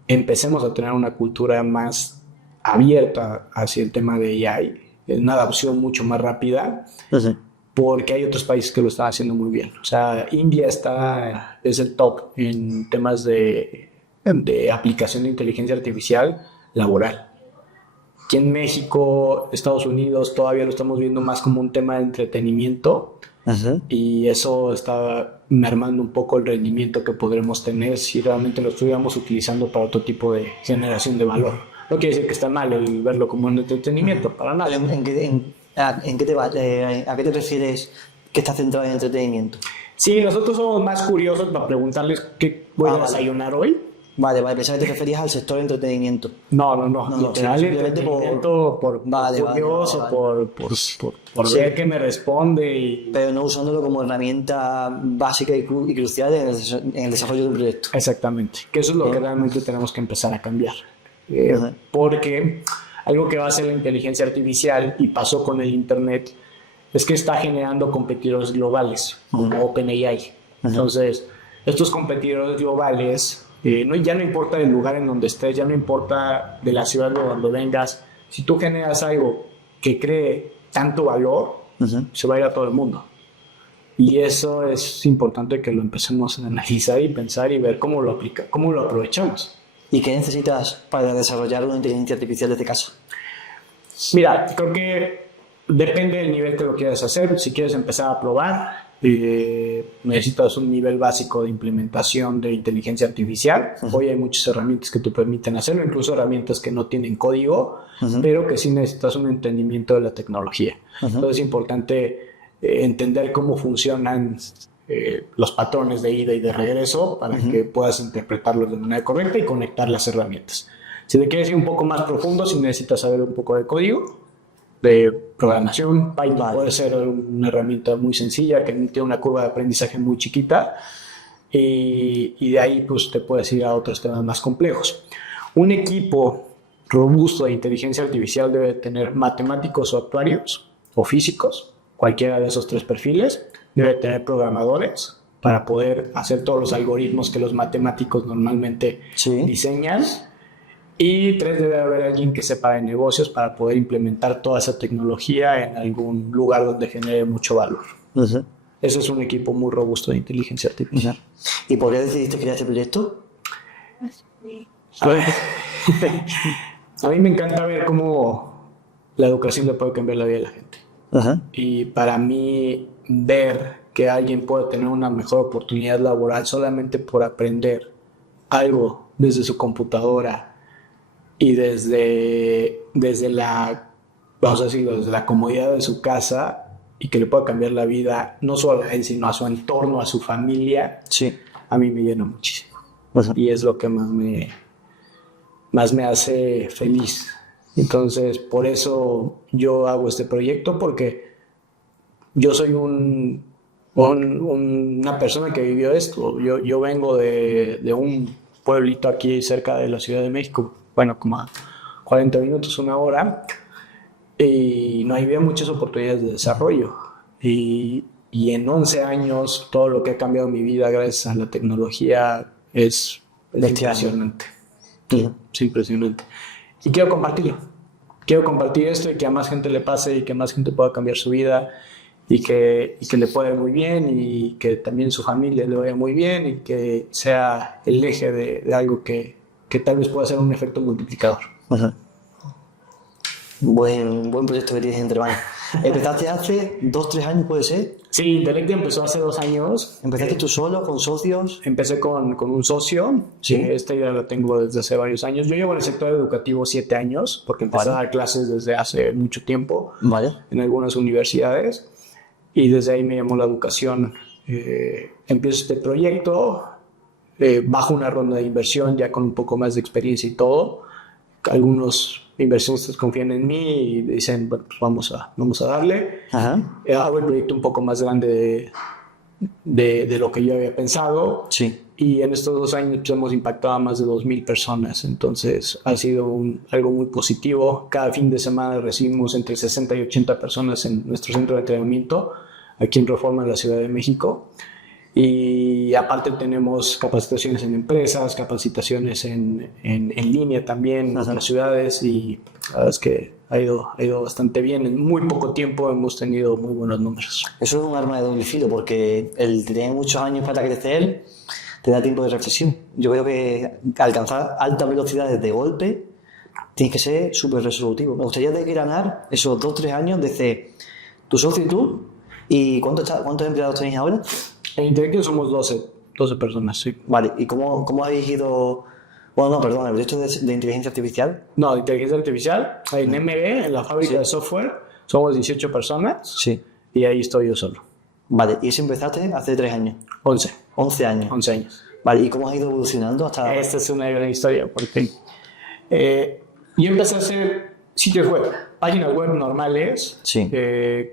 empecemos a tener una cultura más abierta hacia el tema de AI, una adopción mucho más rápida, porque hay otros países que lo están haciendo muy bien. O sea, India es el top en temas de aplicación de inteligencia artificial laboral. Aquí en México, Estados Unidos, todavía lo estamos viendo más como un tema de entretenimiento. Y eso está mermando un poco el rendimiento que podremos tener si realmente lo estuviéramos utilizando para otro tipo de generación de valor. No quiere decir que está mal el verlo como un entretenimiento, para nada. ¿A qué te refieres que está centrado en entretenimiento? Sí, nosotros somos más curiosos para preguntarles qué voy a desayunar hoy. Vale, pensaba que te referías al sector de entretenimiento. No. Literal, Simplemente por curioso, por ver qué me responde. Pero no usándolo como herramienta básica y crucial en el desarrollo de un proyecto. Exactamente, que eso es lo que realmente tenemos que empezar a cambiar. Porque algo que va a hacer la inteligencia artificial y pasó con el Internet es que está generando competidores globales como OpenAI. Entonces, estos competidores globales, ya no importa el lugar en donde estés, ya no importa de la ciudad de donde vengas, si tú generas algo que cree tanto valor, se va a ir a todo el mundo. Y eso es importante que lo empecemos a analizar y pensar y ver cómo lo aprovechamos. ¿Y qué necesitas para desarrollar una inteligencia artificial desde casa? Mira, creo que depende del nivel que lo quieras hacer. Si quieres empezar a probar, necesitas un nivel básico de implementación de inteligencia artificial. Hoy hay muchas herramientas que te permiten hacerlo, incluso herramientas que no tienen código, pero que sí necesitas un entendimiento de la tecnología. Entonces es importante entender cómo funcionan los patrones de ida y de regreso para que puedas interpretarlos de manera correcta y conectar las herramientas. Si te quieres ir un poco más profundo, si necesitas saber un poco de código, de programación, Python puede ser una herramienta muy sencilla que tiene una curva de aprendizaje muy chiquita y de ahí pues te puedes ir a otros temas más complejos. Un equipo robusto de inteligencia artificial debe tener matemáticos o actuarios o físicos, cualquiera de esos 3 perfiles. Debe tener programadores para poder hacer todos los algoritmos que los matemáticos normalmente diseñan. Y 3, debe haber alguien que sepa de negocios para poder implementar toda esa tecnología en algún lugar donde genere mucho valor. Uh-huh. Eso es un equipo muy robusto de inteligencia artificial. ¿Y por qué decidiste crear este proyecto? A mí me encanta ver cómo la educación le puede cambiar la vida de la gente. Uh-huh. Y para mí, ver que alguien puede tener una mejor oportunidad laboral solamente por aprender algo desde su computadora y desde la, vamos a decirlo, desde la comodidad de su casa, y que le pueda cambiar la vida no solo a él, sino a su entorno, a su familia, a mí me llena muchísimo. Y es lo que más me hace feliz. Entonces, por eso yo hago este proyecto, porque yo soy una persona que vivió esto. Yo vengo de un pueblito aquí cerca de la Ciudad de México, bueno, como a 40 minutos, una hora, y no había muchas oportunidades de desarrollo. Y en 11 años, todo lo que ha cambiado mi vida gracias a la tecnología es impresionante. Es impresionante. Y quiero compartirlo. Quiero compartir esto y que a más gente le pase y que más gente pueda cambiar su vida y que le pueda ir muy bien y que también su familia le vaya muy bien y que sea el eje de algo que tal vez pueda ser un efecto multiplicador. Uh-huh. Buen proyecto que tienes entre manos. ¿Empezaste hace 2-3 años, puede ser? Sí, Intelectia empezó hace 2 años. ¿Empezaste tú solo, con socios? Empecé con un socio. Sí. Esta idea la tengo desde hace varios años. Yo llevo en el sector educativo 7 años, porque empecé a dar clases desde hace mucho tiempo en algunas universidades, y desde ahí me llamó la educación. Empiezo este proyecto, bajo una ronda de inversión ya con un poco más de experiencia y todo. Algunos inversionistas confían en mí y dicen, bueno, pues vamos a darle. Ajá. Hago el proyecto un poco más grande de lo que yo había pensado. Sí. Y en estos 2 años pues, hemos impactado a más de 2,000 personas. Entonces ha sido algo muy positivo. Cada fin de semana recibimos entre 60 y 80 personas en nuestro centro de entrenamiento aquí en Reforma, en la Ciudad de México. Y aparte tenemos capacitaciones en empresas, capacitaciones en línea también en otras ciudades, y la verdad es que ha ido bastante bien. En muy poco tiempo hemos tenido muy buenos números. Eso es un arma de doble filo, porque el tener muchos años para crecer te da tiempo de reflexión. Yo creo que alcanzar altas velocidades de golpe tienes que ser súper resolutivo. Me gustaría ganar esos 2-3 años desde tu socio y tú. ¿Y cuántos empleados tenéis ahora? En Intelectia somos 12 personas, sí. Vale, ¿y cómo habéis ido...? Bueno, no, perdón, el proyecto de inteligencia artificial. No, de inteligencia artificial. En MB, en la fábrica de software, somos 18 personas. Sí. Y ahí estoy yo solo. Vale, ¿y eso empezaste hace 3 años? 11 años. 11 años. Vale, ¿y cómo has ido evolucionando hasta ahora? Esta es una gran historia, porque yo empecé a hacer sitios web, páginas web normales, Sí.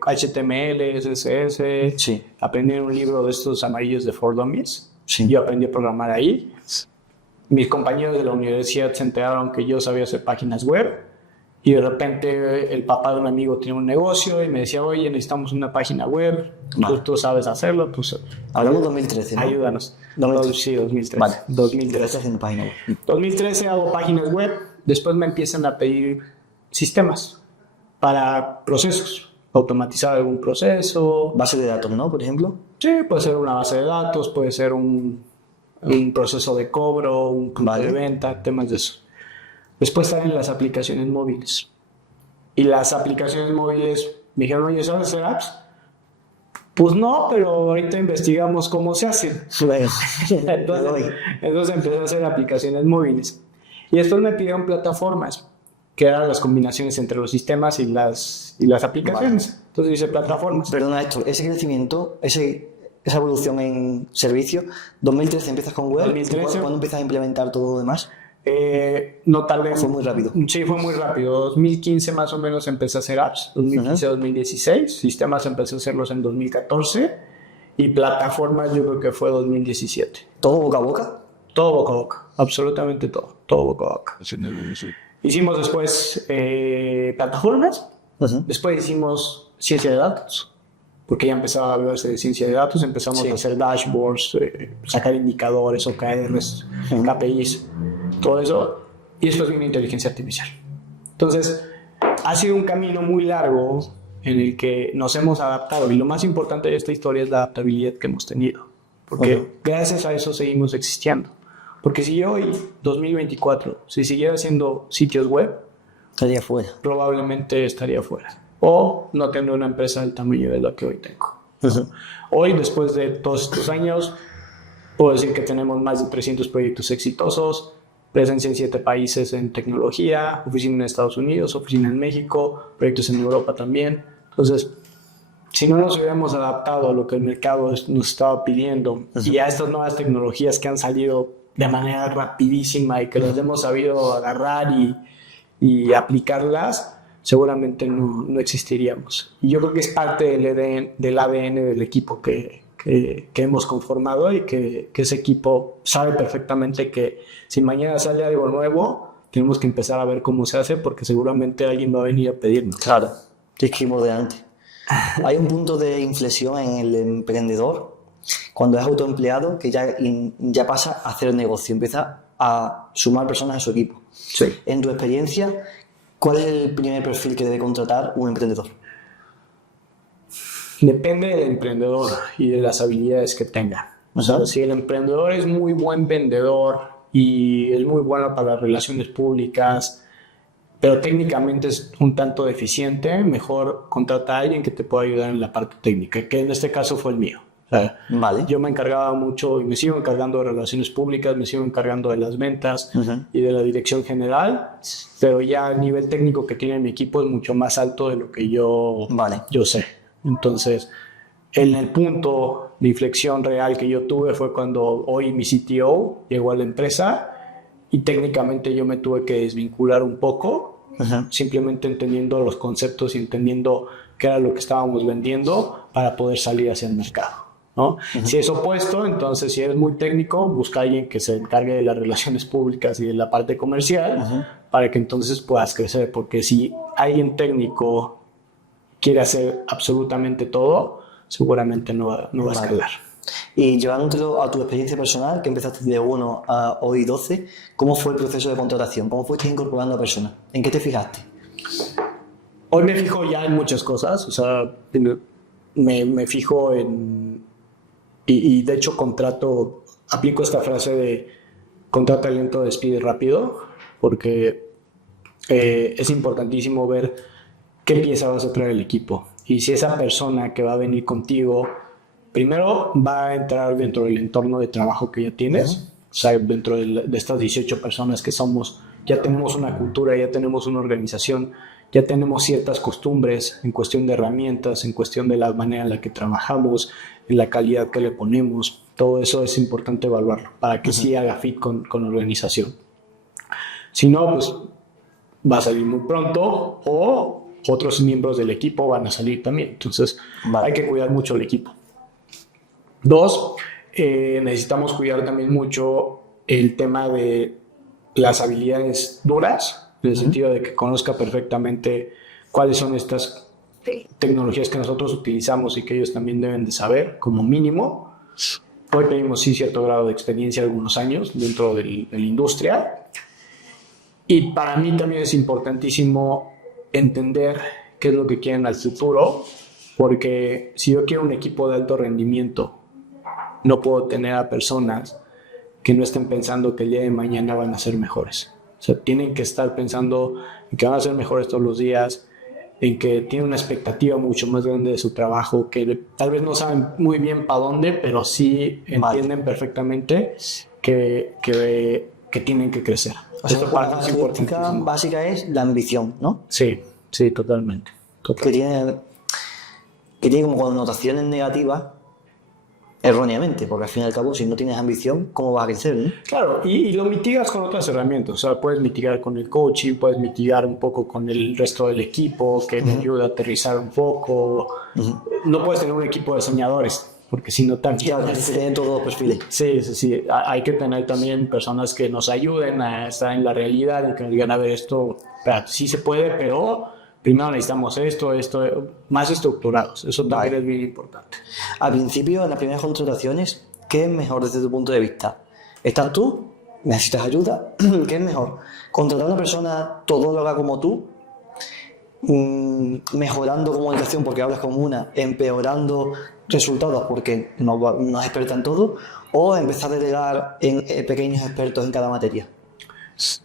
HTML, CSS, Sí. aprendí en un libro de estos amarillos de For Dummies. Sí. Yo aprendí a programar ahí. Mis compañeros de la universidad se enteraron que yo sabía hacer páginas web, y de repente el papá de un amigo tiene un negocio y me decía, oye, necesitamos una página web, tú sabes hacerlo, Hablamos 2013, ¿no? Ayúdanos. 2013. Sí, 2013. Vale. 2013. Estás haciendo página web. 2013 hago páginas web, después me empiezan a pedir sistemas para procesos, automatizar algún proceso. Base de datos, ¿no? Por ejemplo. Sí, puede ser una base de datos, puede ser un proceso de cobro, un punto de venta, temas de eso. Después salen las aplicaciones móviles. Y las aplicaciones móviles me dijeron, oye, ¿sabes hacer apps? Pues no, pero ahorita investigamos cómo se hacen. Entonces empecé a hacer aplicaciones móviles. Y después me pidieron plataformas, que eran las combinaciones entre los sistemas y las aplicaciones. Vale. Entonces hice plataformas. Perdona, Héctor, ese crecimiento, esa evolución en servicio, 2013 empiezas con web, 2013, ¿cuándo empiezas a implementar todo lo demás? No tardé. Fue muy rápido. Sí, fue muy rápido. 2015 más o menos empecé a hacer apps, 2015-2016, sistemas empecé a hacerlos en 2014, y plataformas yo creo que fue 2017. ¿Todo boca a boca? Todo boca a boca, absolutamente todo boca a boca. Hicimos después plataformas, después hicimos ciencia de datos, porque ya empezaba a hablarse de ciencia de datos, empezamos a hacer dashboards, sacar indicadores, OKRs, KPIs, todo eso, y después vino inteligencia artificial. Entonces, ha sido un camino muy largo en el que nos hemos adaptado, y lo más importante de esta historia es la adaptabilidad que hemos tenido, porque gracias a eso seguimos existiendo. Porque si yo hoy, 2024, si siguiera haciendo sitios web, estaría fuera. Probablemente estaría fuera. O no tendría una empresa del tamaño de la que hoy tengo. Hoy, después de todos estos años, puedo decir que tenemos más de 300 proyectos exitosos, presencia en 7 países en tecnología, oficina en Estados Unidos, oficina en México, proyectos en Europa también. Entonces, si no nos hubiéramos adaptado a lo que el mercado nos estaba pidiendo y a estas nuevas tecnologías que han salido de manera rapidísima y que las hemos sabido agarrar y aplicarlas, seguramente no existiríamos. Y yo creo que es parte del ADN del equipo que hemos conformado y que ese equipo sabe perfectamente que si mañana sale algo nuevo, tenemos que empezar a ver cómo se hace porque seguramente alguien va a venir a pedirnos. Claro, tienes que ir de antes. Hay un punto de inflexión en el emprendedor cuando es autoempleado que ya pasa a hacer negocio, empieza a sumar personas a su equipo. Sí. En tu experiencia, ¿cuál es el primer perfil que debe contratar un emprendedor? Depende del emprendedor y de las habilidades que tenga. O sea, si el emprendedor es muy buen vendedor y es muy bueno para las relaciones públicas, pero técnicamente es un tanto deficiente, mejor contrata a alguien que te pueda ayudar en la parte técnica, que en este caso fue el mío. O sea, yo me encargaba mucho y me sigo encargando de relaciones públicas, me sigo encargando de las ventas y de la dirección general, pero ya el nivel técnico que tiene mi equipo es mucho más alto de lo que yo sé. Entonces, en el punto de inflexión real que yo tuve fue cuando hoy mi CTO llegó a la empresa y técnicamente yo me tuve que desvincular un poco, simplemente entendiendo los conceptos y entendiendo qué era lo que estábamos vendiendo para poder salir hacia el mercado, ¿no? Si es opuesto, entonces si eres muy técnico, busca a alguien que se encargue de las relaciones públicas y de la parte comercial para que entonces puedas crecer, porque si alguien técnico quiere hacer absolutamente todo, seguramente no va a escalar. Y llevándolo a tu experiencia personal, que empezaste de 1 a hoy 12, ¿cómo fue el proceso de contratación? ¿Cómo fuiste incorporando a personas? ¿En qué te fijaste? Hoy me fijo ya en muchas cosas, o sea, me fijo en... Y de hecho aplico esta frase de contrata lento, despide rápido, porque es importantísimo ver qué pieza vas a traer al equipo. Y si esa persona que va a venir contigo, primero va a entrar dentro del entorno de trabajo que ya tienes, o sea, dentro de estas 18 personas que somos, ya tenemos una cultura, ya tenemos una organización, ya tenemos ciertas costumbres en cuestión de herramientas, en cuestión de la manera en la que trabajamos, en la calidad que le ponemos. Todo eso es importante evaluarlo para que sí haga fit con la organización. Si no, pues va a salir muy pronto o otros miembros del equipo van a salir también. Entonces hay que cuidar mucho el equipo. 2, necesitamos cuidar también mucho el tema de las habilidades duras, en el sentido de que conozca perfectamente cuáles son estas tecnologías que nosotros utilizamos y que ellos también deben de saber, como mínimo. Hoy tenemos sí cierto grado de experiencia, algunos años dentro de la industria. Y para mí también es importantísimo entender qué es lo que quieren al futuro, porque si yo quiero un equipo de alto rendimiento, no puedo tener a personas que no estén pensando que el día de mañana van a ser mejores. O sea, tienen que estar pensando en que van a ser mejores todos los días, en que tienen una expectativa mucho más grande de su trabajo, que tal vez no saben muy bien para dónde, pero sí entienden perfectamente que tienen que crecer. O sea, la característica básica es la ambición, ¿no? Sí, totalmente. Que tiene como connotaciones negativas erróneamente, porque al fin y al cabo, si no tienes ambición, ¿cómo vas a crecer, no? Claro, y lo mitigas con otras herramientas. O sea, puedes mitigar con el coaching, puedes mitigar un poco con el resto del equipo, que te ayuda a aterrizar un poco. No puedes tener un equipo de soñadores, porque si no también... Claro, tienes que tener todos los perfiles. Sí, sí, sí. Hay que tener también personas que nos ayuden a estar en la realidad y que nos digan, a ver, esto sí se puede, pero primero necesitamos esto, más estructurados. Eso también es bien importante. Al principio, en las primeras contrataciones, ¿qué es mejor desde tu punto de vista? ¿Estás tú? ¿Necesitas ayuda? ¿Qué es mejor? ¿Contratar a una persona todóloga como tú? Mejorando comunicación porque hablas con una, empeorando resultados porque no es experta en todo, o empezar a delegar en pequeños expertos en cada materia.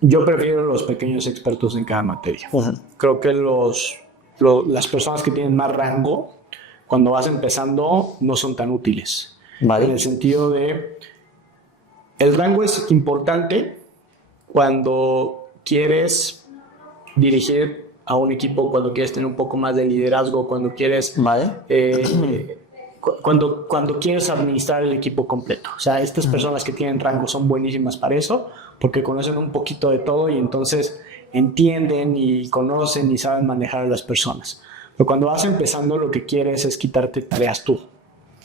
Yo prefiero los pequeños expertos en cada materia. Creo que las personas que tienen más rango, cuando vas empezando, no son tan útiles. Vale. En el sentido de, el rango es importante cuando quieres dirigir a un equipo, cuando quieres tener un poco más de liderazgo, cuando quieres... Vale. Cuando quieres administrar el equipo completo. O sea, estas personas que tienen rango son buenísimas para eso, porque conocen un poquito de todo y entonces entienden y conocen y saben manejar a las personas. Pero cuando vas empezando, lo que quieres es quitarte tareas tú.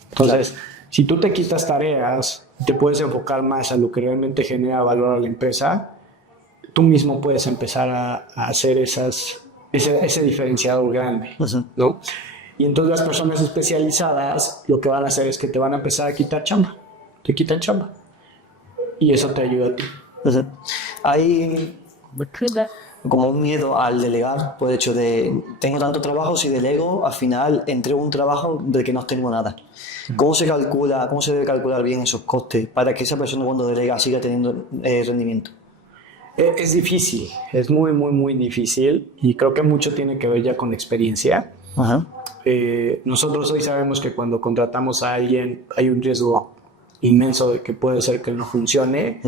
Entonces, si tú te quitas tareas, te puedes enfocar más a lo que realmente genera valor a la empresa, tú mismo puedes empezar a hacer ese diferenciador grande, ¿no? Y entonces las personas especializadas lo que van a hacer es que te van a empezar a quitar chamba. Te quitan chamba. Y eso te ayuda a ti. Hay como un miedo al delegar, por el hecho de tengo tanto trabajo, si delego, al final entrego un trabajo del que no tengo nada. ¿Cómo se debe calcular bien esos costes para que esa persona cuando delega siga teniendo rendimiento? Es difícil, es muy, muy, muy difícil y creo que mucho tiene que ver ya con experiencia. Ajá. Nosotros hoy sabemos que cuando contratamos a alguien hay un riesgo inmenso de que puede ser que no funcione.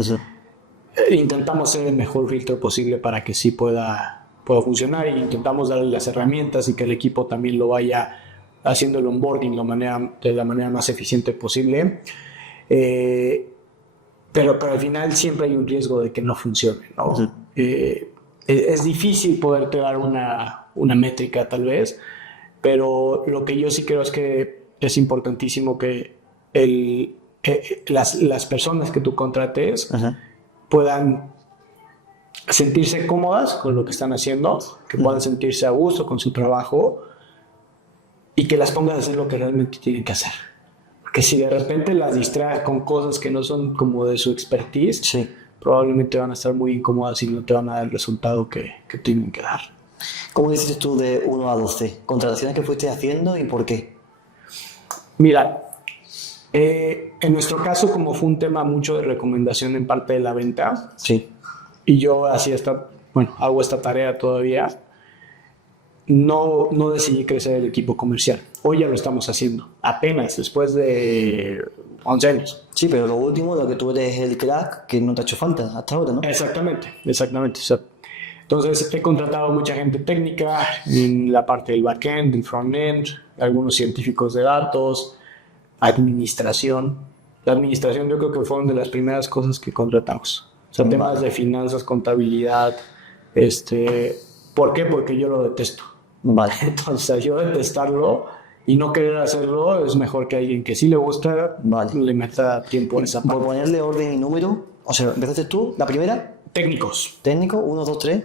Intentamos ser el mejor filtro posible para que sí pueda funcionar y intentamos darle las herramientas y que el equipo también lo vaya haciendo el onboarding de la manera más eficiente posible. Pero al final siempre hay un riesgo de que no funcione, ¿no? Es difícil poderte dar una métrica tal vez, pero lo que yo sí creo es que es importantísimo que las personas que tú contrates puedan sentirse cómodas con lo que están haciendo, que puedan sentirse a gusto con su trabajo y que las pongas a hacer lo que realmente tienen que hacer. Porque si de repente las distraes con cosas que no son como de su expertise, probablemente van a estar muy incómodas y no te van a dar el resultado que tienen que dar. ¿Cómo dices tú de 1 a 12? ¿Contrataciones que fuiste haciendo y por qué? Mira, en nuestro caso, como fue un tema mucho de recomendación en parte de la venta, y yo hago esta tarea todavía, no decidí crecer el equipo comercial. Hoy ya lo estamos haciendo, apenas después de 11 años. Sí, pero lo último, lo que tú eres el crack, que no te ha hecho falta hasta ahora, ¿no? Exactamente. Entonces he contratado mucha gente técnica en la parte del backend, del frontend, algunos científicos de datos, administración. La administración yo creo que fueron de las primeras cosas que contratamos. O sea, temas de finanzas, contabilidad. ¿Por qué? Porque yo lo detesto. Entonces yo detestarlo y no querer hacerlo es mejor que alguien que sí le gusta le meta tiempo en esa parte. Por ponerle orden y número, o sea, empezaste tú, la primera. Técnicos. Técnico, 1, 2, 3.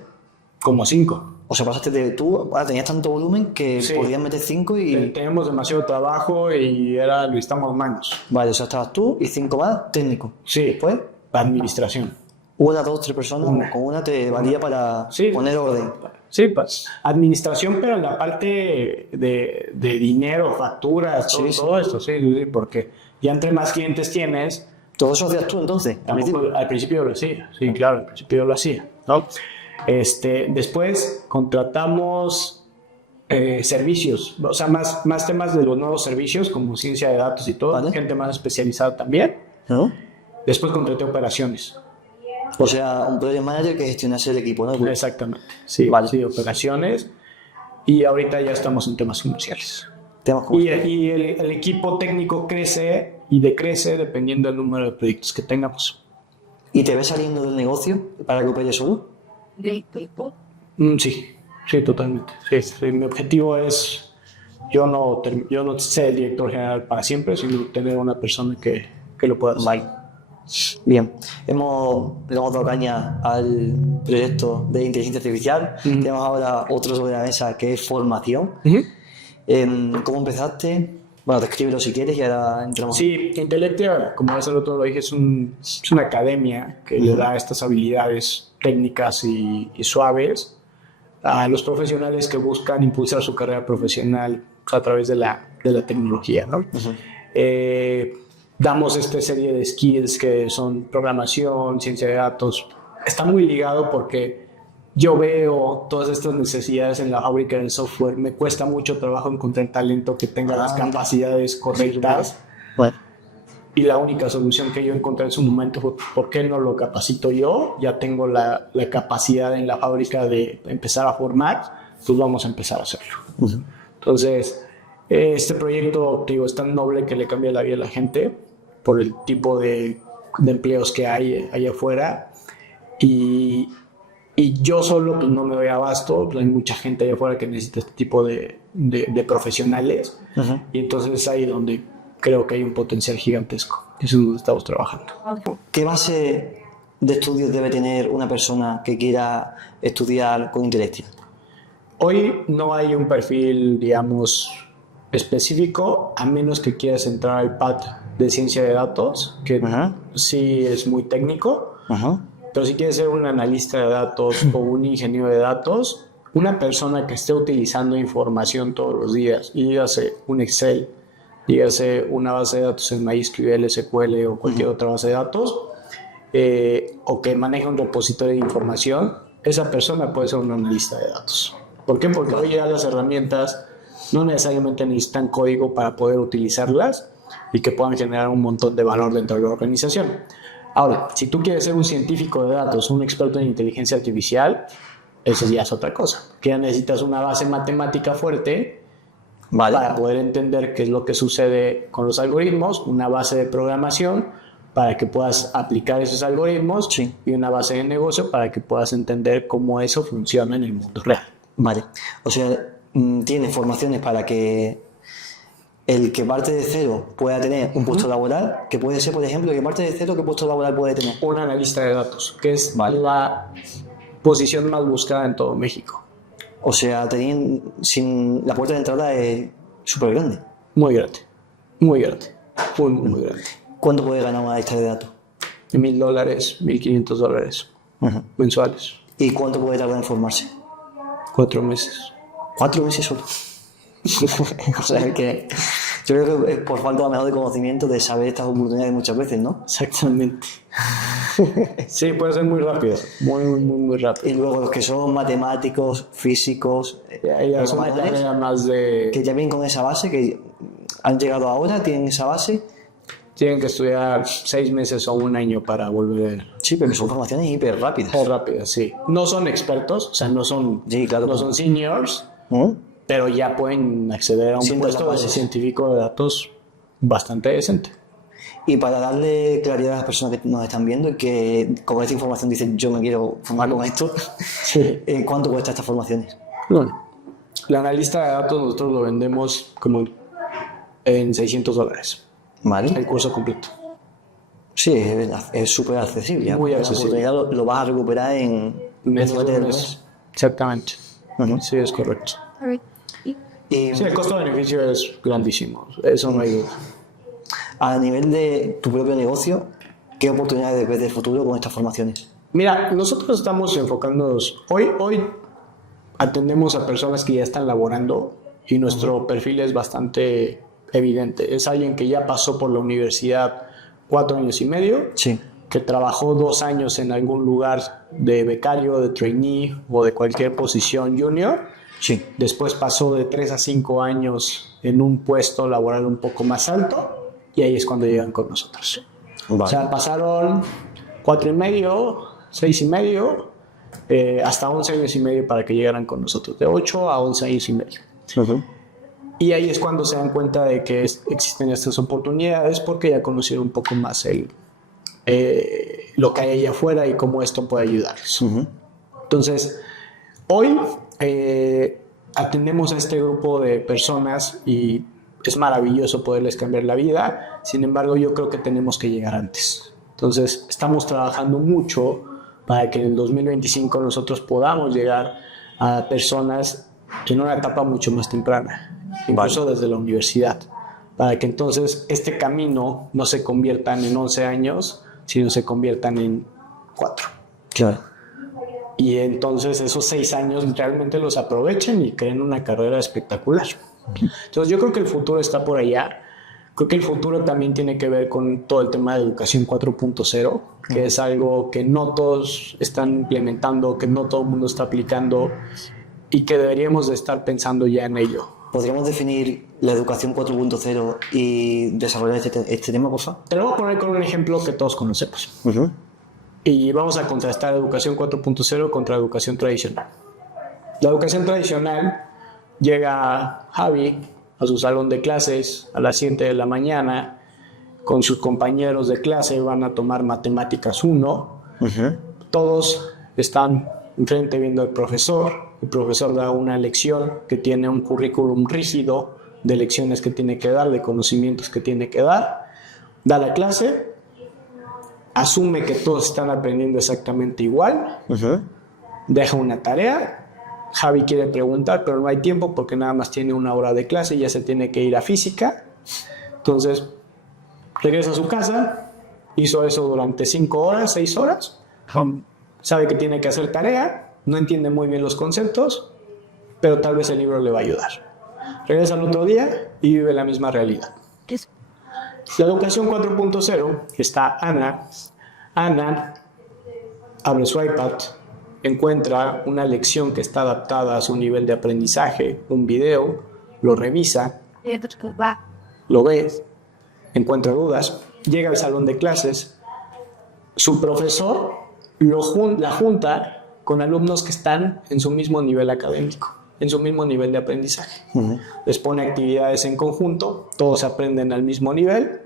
Como 5. O sea, pasaste de tú, tenías tanto volumen que podías meter 5 y... Tenemos demasiado trabajo y necesitamos manos. Vale, o sea, estabas tú y 5 más técnicos. Sí. Después, administración. 1, 2, 3 personas, con una te valía para poner orden. Sí, pues administración, pero en la parte de dinero, facturas, todo esto, sí, porque ya entre más clientes tienes... ¿Todo eso hacías tú entonces? Al principio lo hacía, sí, claro, al principio lo hacía, ¿no? Después contratamos servicios, o sea, más temas de los nuevos servicios como ciencia de datos y todo, gente más especializada también. ¿No? Después contraté operaciones. O sea, un project manager que gestionase el equipo, ¿no? Exactamente, sí, sí, operaciones. Y ahorita ya estamos en temas comerciales. Y el equipo técnico crece y decrece dependiendo del número de proyectos que tengamos. ¿Y te ves saliendo del negocio para que opere solo? Sí, totalmente. Sí, mi objetivo es yo no sé el director general para siempre, sino tener una persona que lo pueda hacer. Vale. Bien, le hemos dado caña al proyecto de inteligencia artificial. Tenemos ahora otro sobre la mesa que es formación. ¿Cómo empezaste? Bueno, descríbelo si quieres y ahora entramos. Sí, Intellectia, como hace rato lo dije, es una academia que le da estas habilidades técnicas y suaves a los profesionales que buscan impulsar su carrera profesional a través de la tecnología, ¿no? Damos esta serie de skills que son programación, ciencia de datos. Está muy ligado porque yo veo todas estas necesidades en la fábrica del software. Me cuesta mucho trabajo encontrar talento que tenga las capacidades correctas. Bueno. Y la única solución que yo encontré en su momento fue, ¿por qué no lo capacito yo? Ya tengo la capacidad en la fábrica de empezar a formar, pues vamos a empezar a hacerlo. Entonces, este proyecto, digo, es tan noble que le cambia la vida a la gente por el tipo de empleos que hay allá afuera. Y yo solo pues, no me doy abasto, pues, hay mucha gente allá afuera que necesita este tipo de profesionales. Y entonces es ahí donde creo que hay un potencial gigantesco. Eso es donde estamos trabajando. ¿Qué base de estudios debe tener una persona que quiera estudiar con Intellectia? Hoy no hay un perfil, digamos, específico, a menos que quieras entrar al path de ciencia de datos, que sí es muy técnico. Pero si quieres ser un analista de datos o un ingeniero de datos, una persona que esté utilizando información todos los días, y dígase un Excel, dígase una base de datos en MySQL, SQL o cualquier otra base de datos, o que maneje un repositorio de información, esa persona puede ser un analista de datos. ¿Por qué? Porque hoy ya las herramientas no necesariamente necesitan código para poder utilizarlas y que puedan generar un montón de valor dentro de la organización. Ahora, si tú quieres ser un científico de datos, un experto en inteligencia artificial, eso ya es otra cosa. Que ya necesitas una base matemática fuerte para poder entender qué es lo que sucede con los algoritmos, una base de programación para que puedas aplicar esos algoritmos y una base de negocio para que puedas entender cómo eso funciona en el mundo real. Vale. O sea, tiene formaciones para que el que parte de cero pueda tener un puesto laboral, que puede ser, por ejemplo, que parte de cero, ¿qué puesto laboral puede tener? Un analista de datos, que es la posición más buscada en todo México. O sea, la puerta de entrada es súper grande. Muy grande, muy grande, muy grande. ¿Cuánto puede ganar un analista de datos? $1,000, $1,500 mensuales. ¿Y cuánto puede tardar en formarse? 4 meses. 4 meses solo. O sea, que yo creo que es por falta a lo mejor de conocimiento de saber estas oportunidades muchas veces, ¿no? Exactamente. Sí, puede ser muy rápido, muy rápido. Y luego los que son matemáticos, físicos, es una carrera más de... que ya vienen con esa base, que han llegado ahora, tienen esa base. Tienen que estudiar 6 meses o 1 año para volver. Sí, pero son formaciones hiper rápidas. Rápidas, sí. No son expertos, o sea, no son seniors, pero ya pueden acceder a un puesto de científico de datos bastante decente. Y para darle claridad a las personas que nos están viendo y que con esta información dicen yo me quiero formar con esto, ¿cuánto cuesta estas formaciones? Bueno, la analista de datos nosotros lo vendemos como en $600. Vale. El curso completo. Sí, es súper accesible. Muy accesible. Lo vas a recuperar en mes. Exactamente. Sí, es correcto. Sí, el costo-beneficio es grandísimo. Eso no hay duda. A nivel de tu propio negocio, ¿qué oportunidades ves de futuro con estas formaciones? Mira, nosotros estamos enfocándonos... Hoy atendemos a personas que ya están laborando y nuestro perfil es bastante evidente. Es alguien que ya pasó por la universidad 4 años y medio, que trabajó 2 años en algún lugar de becario, de trainee o de cualquier posición junior. Después pasó de 3 a 5 años en un puesto laboral un poco más alto y ahí es cuando llegan con nosotros. O sea, pasaron 4 y medio, 6 y medio, hasta 11 años y medio para que llegaran con nosotros, de 8 a 11 años y medio. Y ahí es cuando se dan cuenta de que existen estas oportunidades porque ya conocieron un poco más lo que hay allá afuera y cómo esto puede ayudarles. Entonces, hoy atendemos a este grupo de personas y es maravilloso poderles cambiar la vida. Sin embargo, yo creo que tenemos que llegar antes. Entonces, estamos trabajando mucho para que en el 2025 nosotros podamos llegar a personas en una etapa mucho más temprana, incluso desde la universidad, para que entonces este camino no se conviertan en 11 años, sino se conviertan en 4. Claro. Y entonces esos 6 años realmente los aprovechen y creen una carrera espectacular. Entonces yo creo que el futuro está por allá. Creo que el futuro también tiene que ver con todo el tema de educación 4.0, que es algo que no todos están implementando, que no todo el mundo está aplicando y que deberíamos de estar pensando ya en ello. ¿Podríamos definir la educación 4.0 y desarrollar este tema, por favor? Te lo voy a poner con un ejemplo que todos conocemos. Y vamos a contrastar educación 4.0 contra educación tradicional. La educación tradicional llega Javi a su salón de clases a las 7 de la mañana con sus compañeros de clase, van a tomar matemáticas 1. Todos están enfrente viendo al profesor. El profesor da una lección que tiene un currículum rígido de lecciones que tiene que dar, de conocimientos que tiene que dar. Da la clase, asume que todos están aprendiendo exactamente igual, deja una tarea. Javi quiere preguntar, pero no hay tiempo porque nada más tiene 1 hora de clase y ya se tiene que ir a física. Entonces, regresa a su casa, hizo eso durante 5 horas, 6 horas, sabe que tiene que hacer tarea, no entiende muy bien los conceptos, pero tal vez el libro le va a ayudar. Regresa al otro día y vive la misma realidad. La educación 4.0 está Ana. Ana abre su iPad, encuentra una lección que está adaptada a su nivel de aprendizaje, un video, lo revisa, lo ve, encuentra dudas, llega al salón de clases, su profesor la junta con alumnos que están en su mismo nivel académico, en su mismo nivel de aprendizaje. Les pone actividades en conjunto, todos aprenden al mismo nivel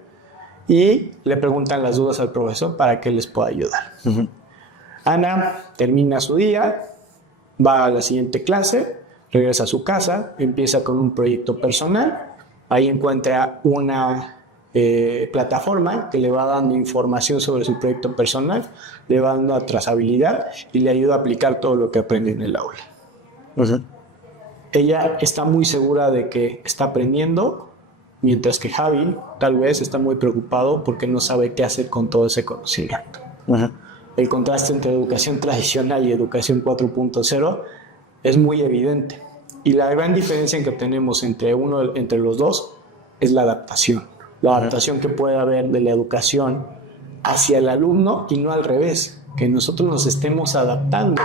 y le preguntan las dudas al profesor para que les pueda ayudar. Ana termina su día, va a la siguiente clase, regresa a su casa, empieza con un proyecto personal, ahí encuentra una plataforma que le va dando información sobre su proyecto personal, le va dando trazabilidad y le ayuda a aplicar todo lo que aprende en el aula. Ella está muy segura de que está aprendiendo, mientras que Javi tal vez está muy preocupado porque no sabe qué hacer con todo ese conocimiento. El contraste entre educación tradicional y educación 4.0 es muy evidente. Y la gran diferencia que tenemos entre los dos es la adaptación. La adaptación que puede haber de la educación hacia el alumno y no al revés. Que nosotros nos estemos adaptando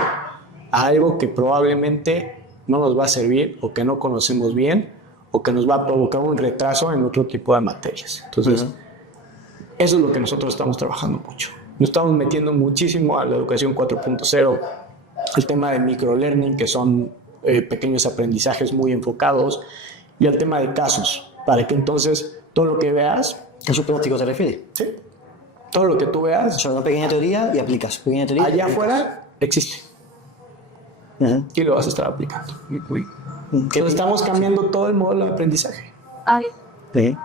a algo que probablemente no nos va a servir o que no conocemos bien o que nos va a provocar un retraso en otro tipo de materias. Entonces, eso es lo que nosotros estamos trabajando mucho. Nos estamos metiendo muchísimo a la educación 4.0, el tema de microlearning, que son pequeños aprendizajes muy enfocados, y el tema de casos, para que entonces todo lo que veas... ¿Caso práctico te refieres? Sí. Todo lo que tú veas... O sea, una pequeña teoría y aplicas. Pequeña teoría allá afuera existe. Y lo vas a estar aplicando. Entonces estamos cambiando todo el modelo de aprendizaje. Sí.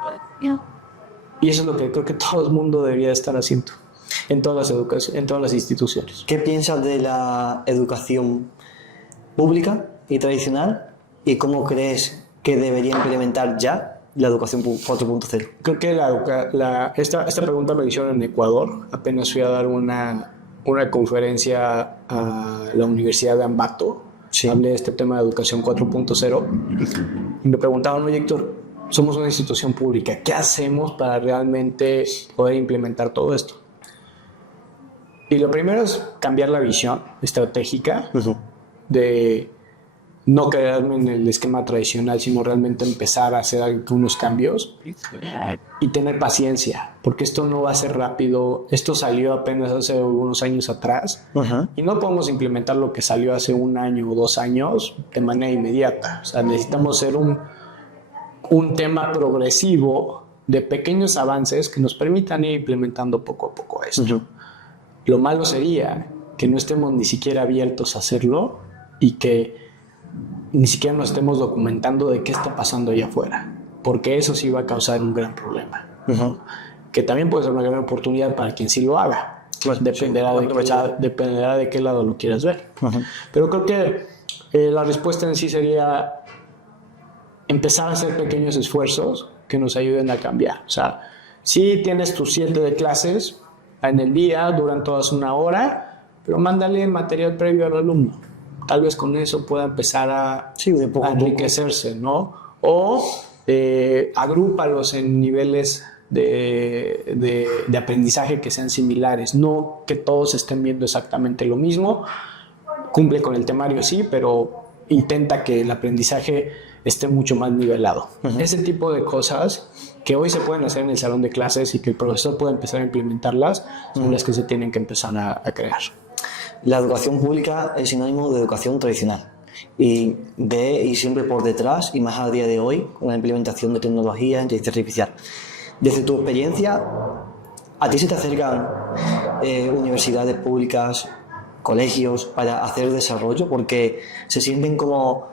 Y eso es lo que creo que todo el mundo debería estar haciendo en todas las instituciones. ¿Qué piensas de la educación pública y tradicional y cómo crees que debería implementar ya la educación 4.0? Creo que esta pregunta me hicieron en Ecuador. Apenas fui a dar una conferencia a la Universidad de Ambato. Sí. Hablé de este tema de educación 4.0 y me preguntaban, oye Héctor, somos una institución pública, ¿qué hacemos para realmente poder implementar todo esto? Y lo primero es cambiar la visión estratégica de no quedarme en el esquema tradicional, sino realmente empezar a hacer algunos cambios y tener paciencia, porque esto no va a ser rápido. Esto salió apenas hace algunos años atrás y no podemos implementar lo que salió hace 1 año o 2 años de manera inmediata. O sea, necesitamos ser un tema progresivo de pequeños avances que nos permitan ir implementando poco a poco esto. Lo malo sería que no estemos ni siquiera abiertos a hacerlo y que ni siquiera nos estemos documentando de qué está pasando allá afuera, porque eso sí va a causar un gran problema. Que también puede ser una gran oportunidad para quien sí lo haga. Dependerá de qué lado lo quieras ver. Pero creo que la respuesta en sí sería empezar a hacer pequeños esfuerzos que nos ayuden a cambiar. O sea, si tienes tus 7 de clases en el día, duran todas una hora, pero mándale material previo al alumno. Tal vez con eso pueda empezar a enriquecerse, ¿no? O agrúpalos en niveles de aprendizaje que sean similares, no que todos estén viendo exactamente lo mismo. Cumple con el temario, sí, pero intenta que el aprendizaje esté mucho más nivelado. Ese tipo de cosas que hoy se pueden hacer en el salón de clases y que el profesor puede empezar a implementarlas son las que se tienen que empezar a crear. La educación pública es sinónimo de educación tradicional y siempre por detrás, y más a día de hoy, con la implementación de tecnología, inteligencia artificial. Desde tu experiencia, ¿a ti se te acercan universidades públicas, colegios para hacer desarrollo? Porque se sienten como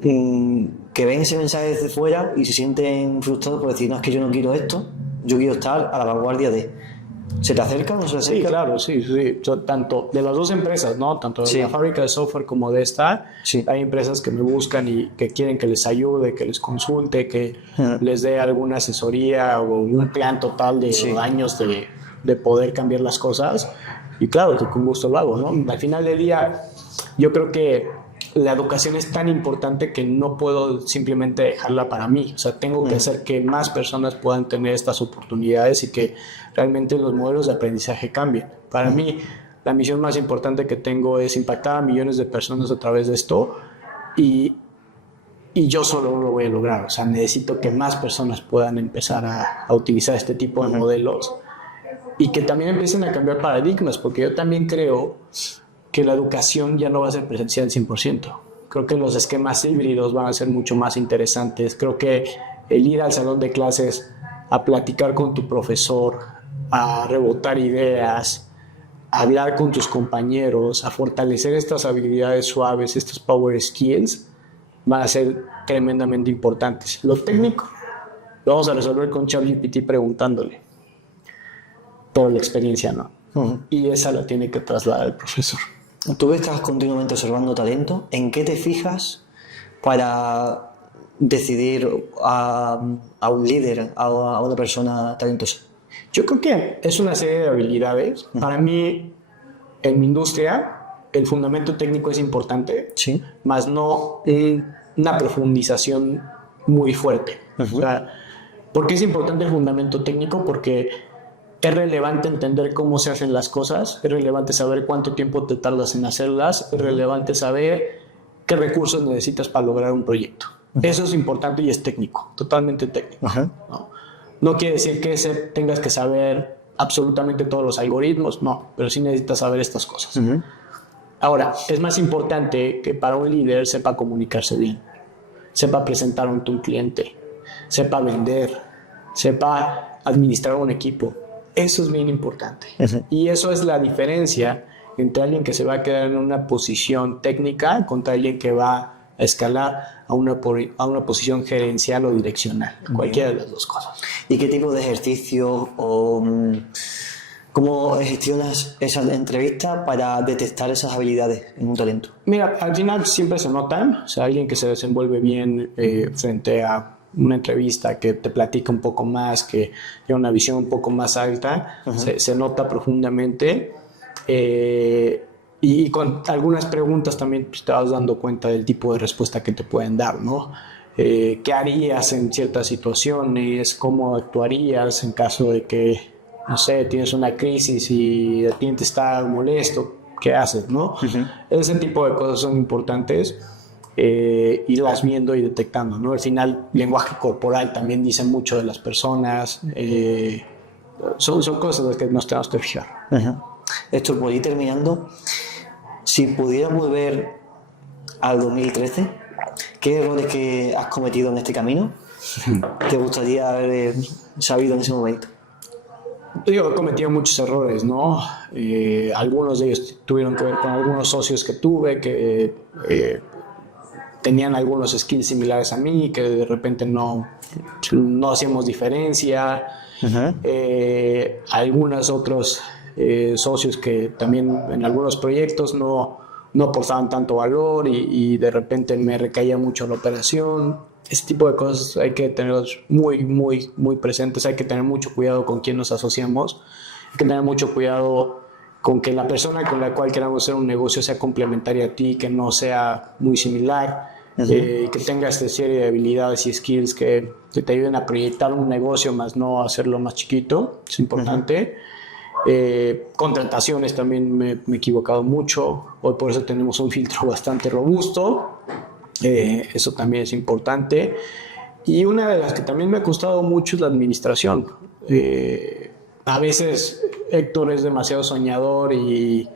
que ven ese mensaje desde fuera y se sienten frustrados por decir, no, es que yo no quiero esto, yo quiero estar a la vanguardia de... ¿Se te acercan o no se te acercan? Sí, claro, sí. Tanto de las dos empresas, ¿no? Tanto de la fábrica de software como de esta, hay empresas que me buscan y que quieren que les ayude, que les consulte, que les dé alguna asesoría o un plan total de años de poder cambiar las cosas. Y claro, que con gusto lo hago, ¿no? Al final del día, yo creo que la educación es tan importante que no puedo simplemente dejarla para mí. O sea, tengo que hacer que más personas puedan tener estas oportunidades y que realmente los modelos de aprendizaje cambien. Para mí, la misión más importante que tengo es impactar a millones de personas a través de esto y yo solo lo voy a lograr. O sea, necesito que más personas puedan empezar a utilizar este tipo de modelos y que también empiecen a cambiar paradigmas, porque yo también creo que la educación ya no va a ser presencial 100%. Creo que los esquemas híbridos van a ser mucho más interesantes. Creo que el ir al salón de clases a platicar con tu profesor, a rebotar ideas, a hablar con tus compañeros, a fortalecer estas habilidades suaves, estos power skills, van a ser tremendamente importantes. Lo técnico lo vamos a resolver con ChatGPT preguntándole. Toda la experiencia, ¿no? Y esa la tiene que trasladar el profesor. Tú estás continuamente observando talento. ¿En qué te fijas para decidir a un líder, a una persona talentosa? Yo creo que es una serie de habilidades. Para mí, en mi industria, el fundamento técnico es importante, más no una profundización muy fuerte. O sea, ¿por qué es importante el fundamento técnico? Porque es relevante entender cómo se hacen las cosas, es relevante saber cuánto tiempo te tardas en hacerlas, es relevante saber qué recursos necesitas para lograr un proyecto. Eso es importante y es técnico, totalmente técnico. No quiere decir que tengas que saber absolutamente todos los algoritmos, no, pero sí necesitas saber estas cosas. Ahora, es más importante que para un líder sepa comunicarse bien, sepa presentar ante un cliente, sepa vender, sepa administrar un equipo. Eso es bien importante. Y eso es la diferencia entre alguien que se va a quedar en una posición técnica contra alguien que va a escalar a una posición gerencial o direccional. Cualquiera de las dos cosas. ¿Y qué tipo de ejercicio o cómo gestionas esa entrevista para detectar esas habilidades en un talento? Mira, al final siempre se notan. O sea, alguien que se desenvuelve bien frente a una entrevista, que te platica un poco más, que tiene una visión un poco más alta, se nota profundamente. Y con algunas preguntas también pues, te vas dando cuenta del tipo de respuesta que te pueden dar, ¿no? ¿Qué harías en ciertas situaciones? ¿Cómo actuarías en caso de que, no sé, tienes una crisis y el cliente está molesto? ¿Qué haces, no? Ese tipo de cosas son importantes. Irlas viendo y detectando, ¿no? Al final, lenguaje corporal también dice mucho de las personas. Son cosas las que nos tenemos que fijar. Esto, por ir terminando, si pudieras volver al 2013, ¿qué errores que has cometido en este camino te gustaría haber sabido en ese momento? Yo he cometido muchos errores, ¿no? Algunos de ellos tuvieron que ver con algunos socios que tuve, que tenían algunos skills similares a mí, que de repente no hacíamos diferencia. Ajá. Algunos otros socios que también en algunos proyectos no aportaban tanto valor y de repente me recaía mucho la operación. Ese tipo de cosas hay que tenerlos muy, muy, muy presentes. Hay que tener mucho cuidado con quién nos asociamos. Hay que tener mucho cuidado con que la persona con la cual queramos hacer un negocio sea complementaria a ti, que no sea muy similar, que tenga esta serie de habilidades y skills que te ayuden a proyectar un negocio, más no hacerlo más chiquito. Es importante. Contrataciones también me he equivocado mucho. Hoy por eso tenemos un filtro bastante robusto. Eso también es importante. Y una de las que también me ha costado mucho es la administración. A veces Héctor es demasiado soñador y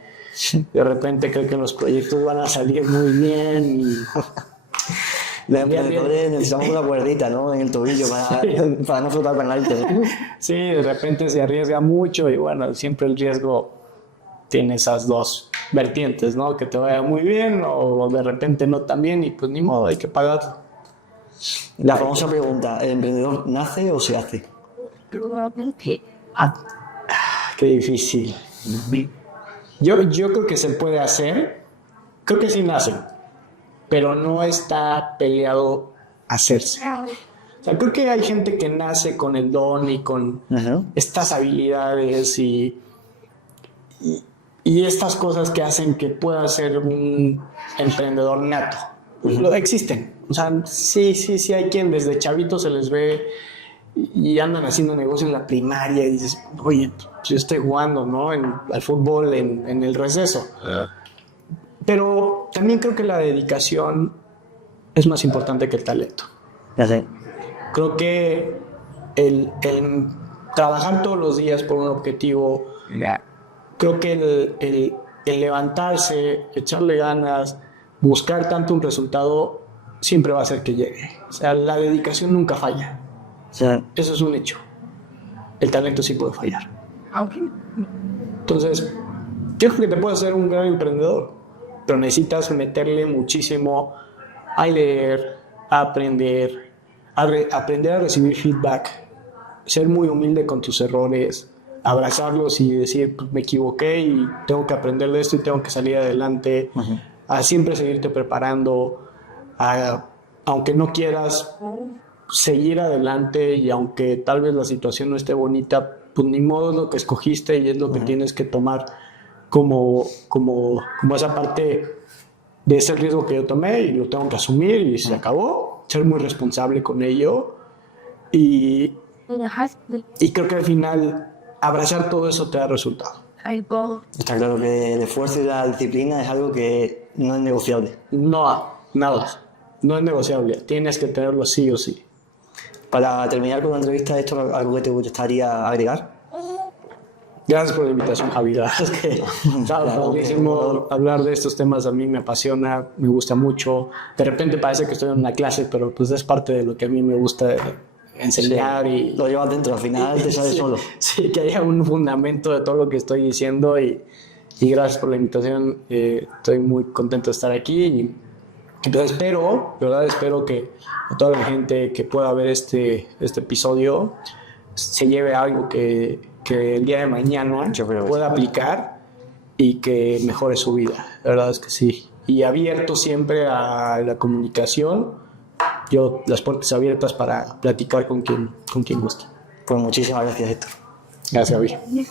de repente cree que los proyectos van a salir muy bien. Los emprendedores necesitamos una cuerdita, ¿no? En el tobillo para no flotar con el aire, ¿no? Sí, de repente se arriesga mucho y bueno, siempre el riesgo tiene esas dos vertientes, ¿no? Que te vaya muy bien o de repente no tan bien y pues ni modo, hay que pagarlo. La famosa pregunta, ¿el emprendedor nace o se hace? Qué difícil. Yo creo que se puede hacer, creo que sí nace, pero no está peleado hacerse. O sea, creo que hay gente que nace con el don y con estas habilidades y estas cosas que hacen que pueda ser un emprendedor nato. Lo existen. O sea, sí hay quien desde chavito se les ve y andan haciendo negocio en la primaria y dices, oye, yo estoy jugando, ¿no? Al fútbol en el receso. Pero también creo que la dedicación es más importante que el talento. Ya sé. Creo que el trabajar todos los días por un objetivo, creo que el levantarse, echarle ganas, buscar tanto un resultado, siempre va a hacer que llegue. O sea, la dedicación nunca falla. O sea, Eso es un hecho. El talento sí puede fallar. Entonces, yo creo que te puedes ser un gran emprendedor, pero necesitas meterle muchísimo a leer, a aprender, aprender a recibir feedback, ser muy humilde con tus errores, abrazarlos y decir, pues me equivoqué y tengo que aprender de esto y tengo que salir adelante, a siempre seguirte preparando, aunque no quieras, seguir adelante y aunque tal vez la situación no esté bonita, pues ni modo, es lo que escogiste y es lo que tienes que tomar como esa parte de ese riesgo que yo tomé y lo tengo que asumir y se acabó. Ser muy responsable con ello y creo que al final abrazar todo eso te da resultado. está claro que el esfuerzo y la disciplina es algo que no es negociable. No, nada. No es negociable. Tienes que tenerlo sí o sí. Para terminar con la entrevista, ¿esto es algo que te gustaría agregar? Gracias por la invitación, Javi. La verdad es que padrísimo hablar de estos temas. A mí me apasiona, me gusta mucho. De repente parece que estoy en una clase, pero pues es parte de lo que a mí me gusta enseñar. Y lo llevas dentro, al final te sale solo. Sí, que haya un fundamento de todo lo que estoy diciendo y gracias por la invitación. Estoy muy contento de estar aquí y entonces espero que a toda la gente que pueda ver este episodio se lleve algo que el día de mañana pueda aplicar y que mejore su vida. La verdad es que sí. Y abierto siempre a la comunicación. Yo las puertas abiertas para platicar con quien guste. Pues muchísimas gracias, Héctor. Gracias, Javi.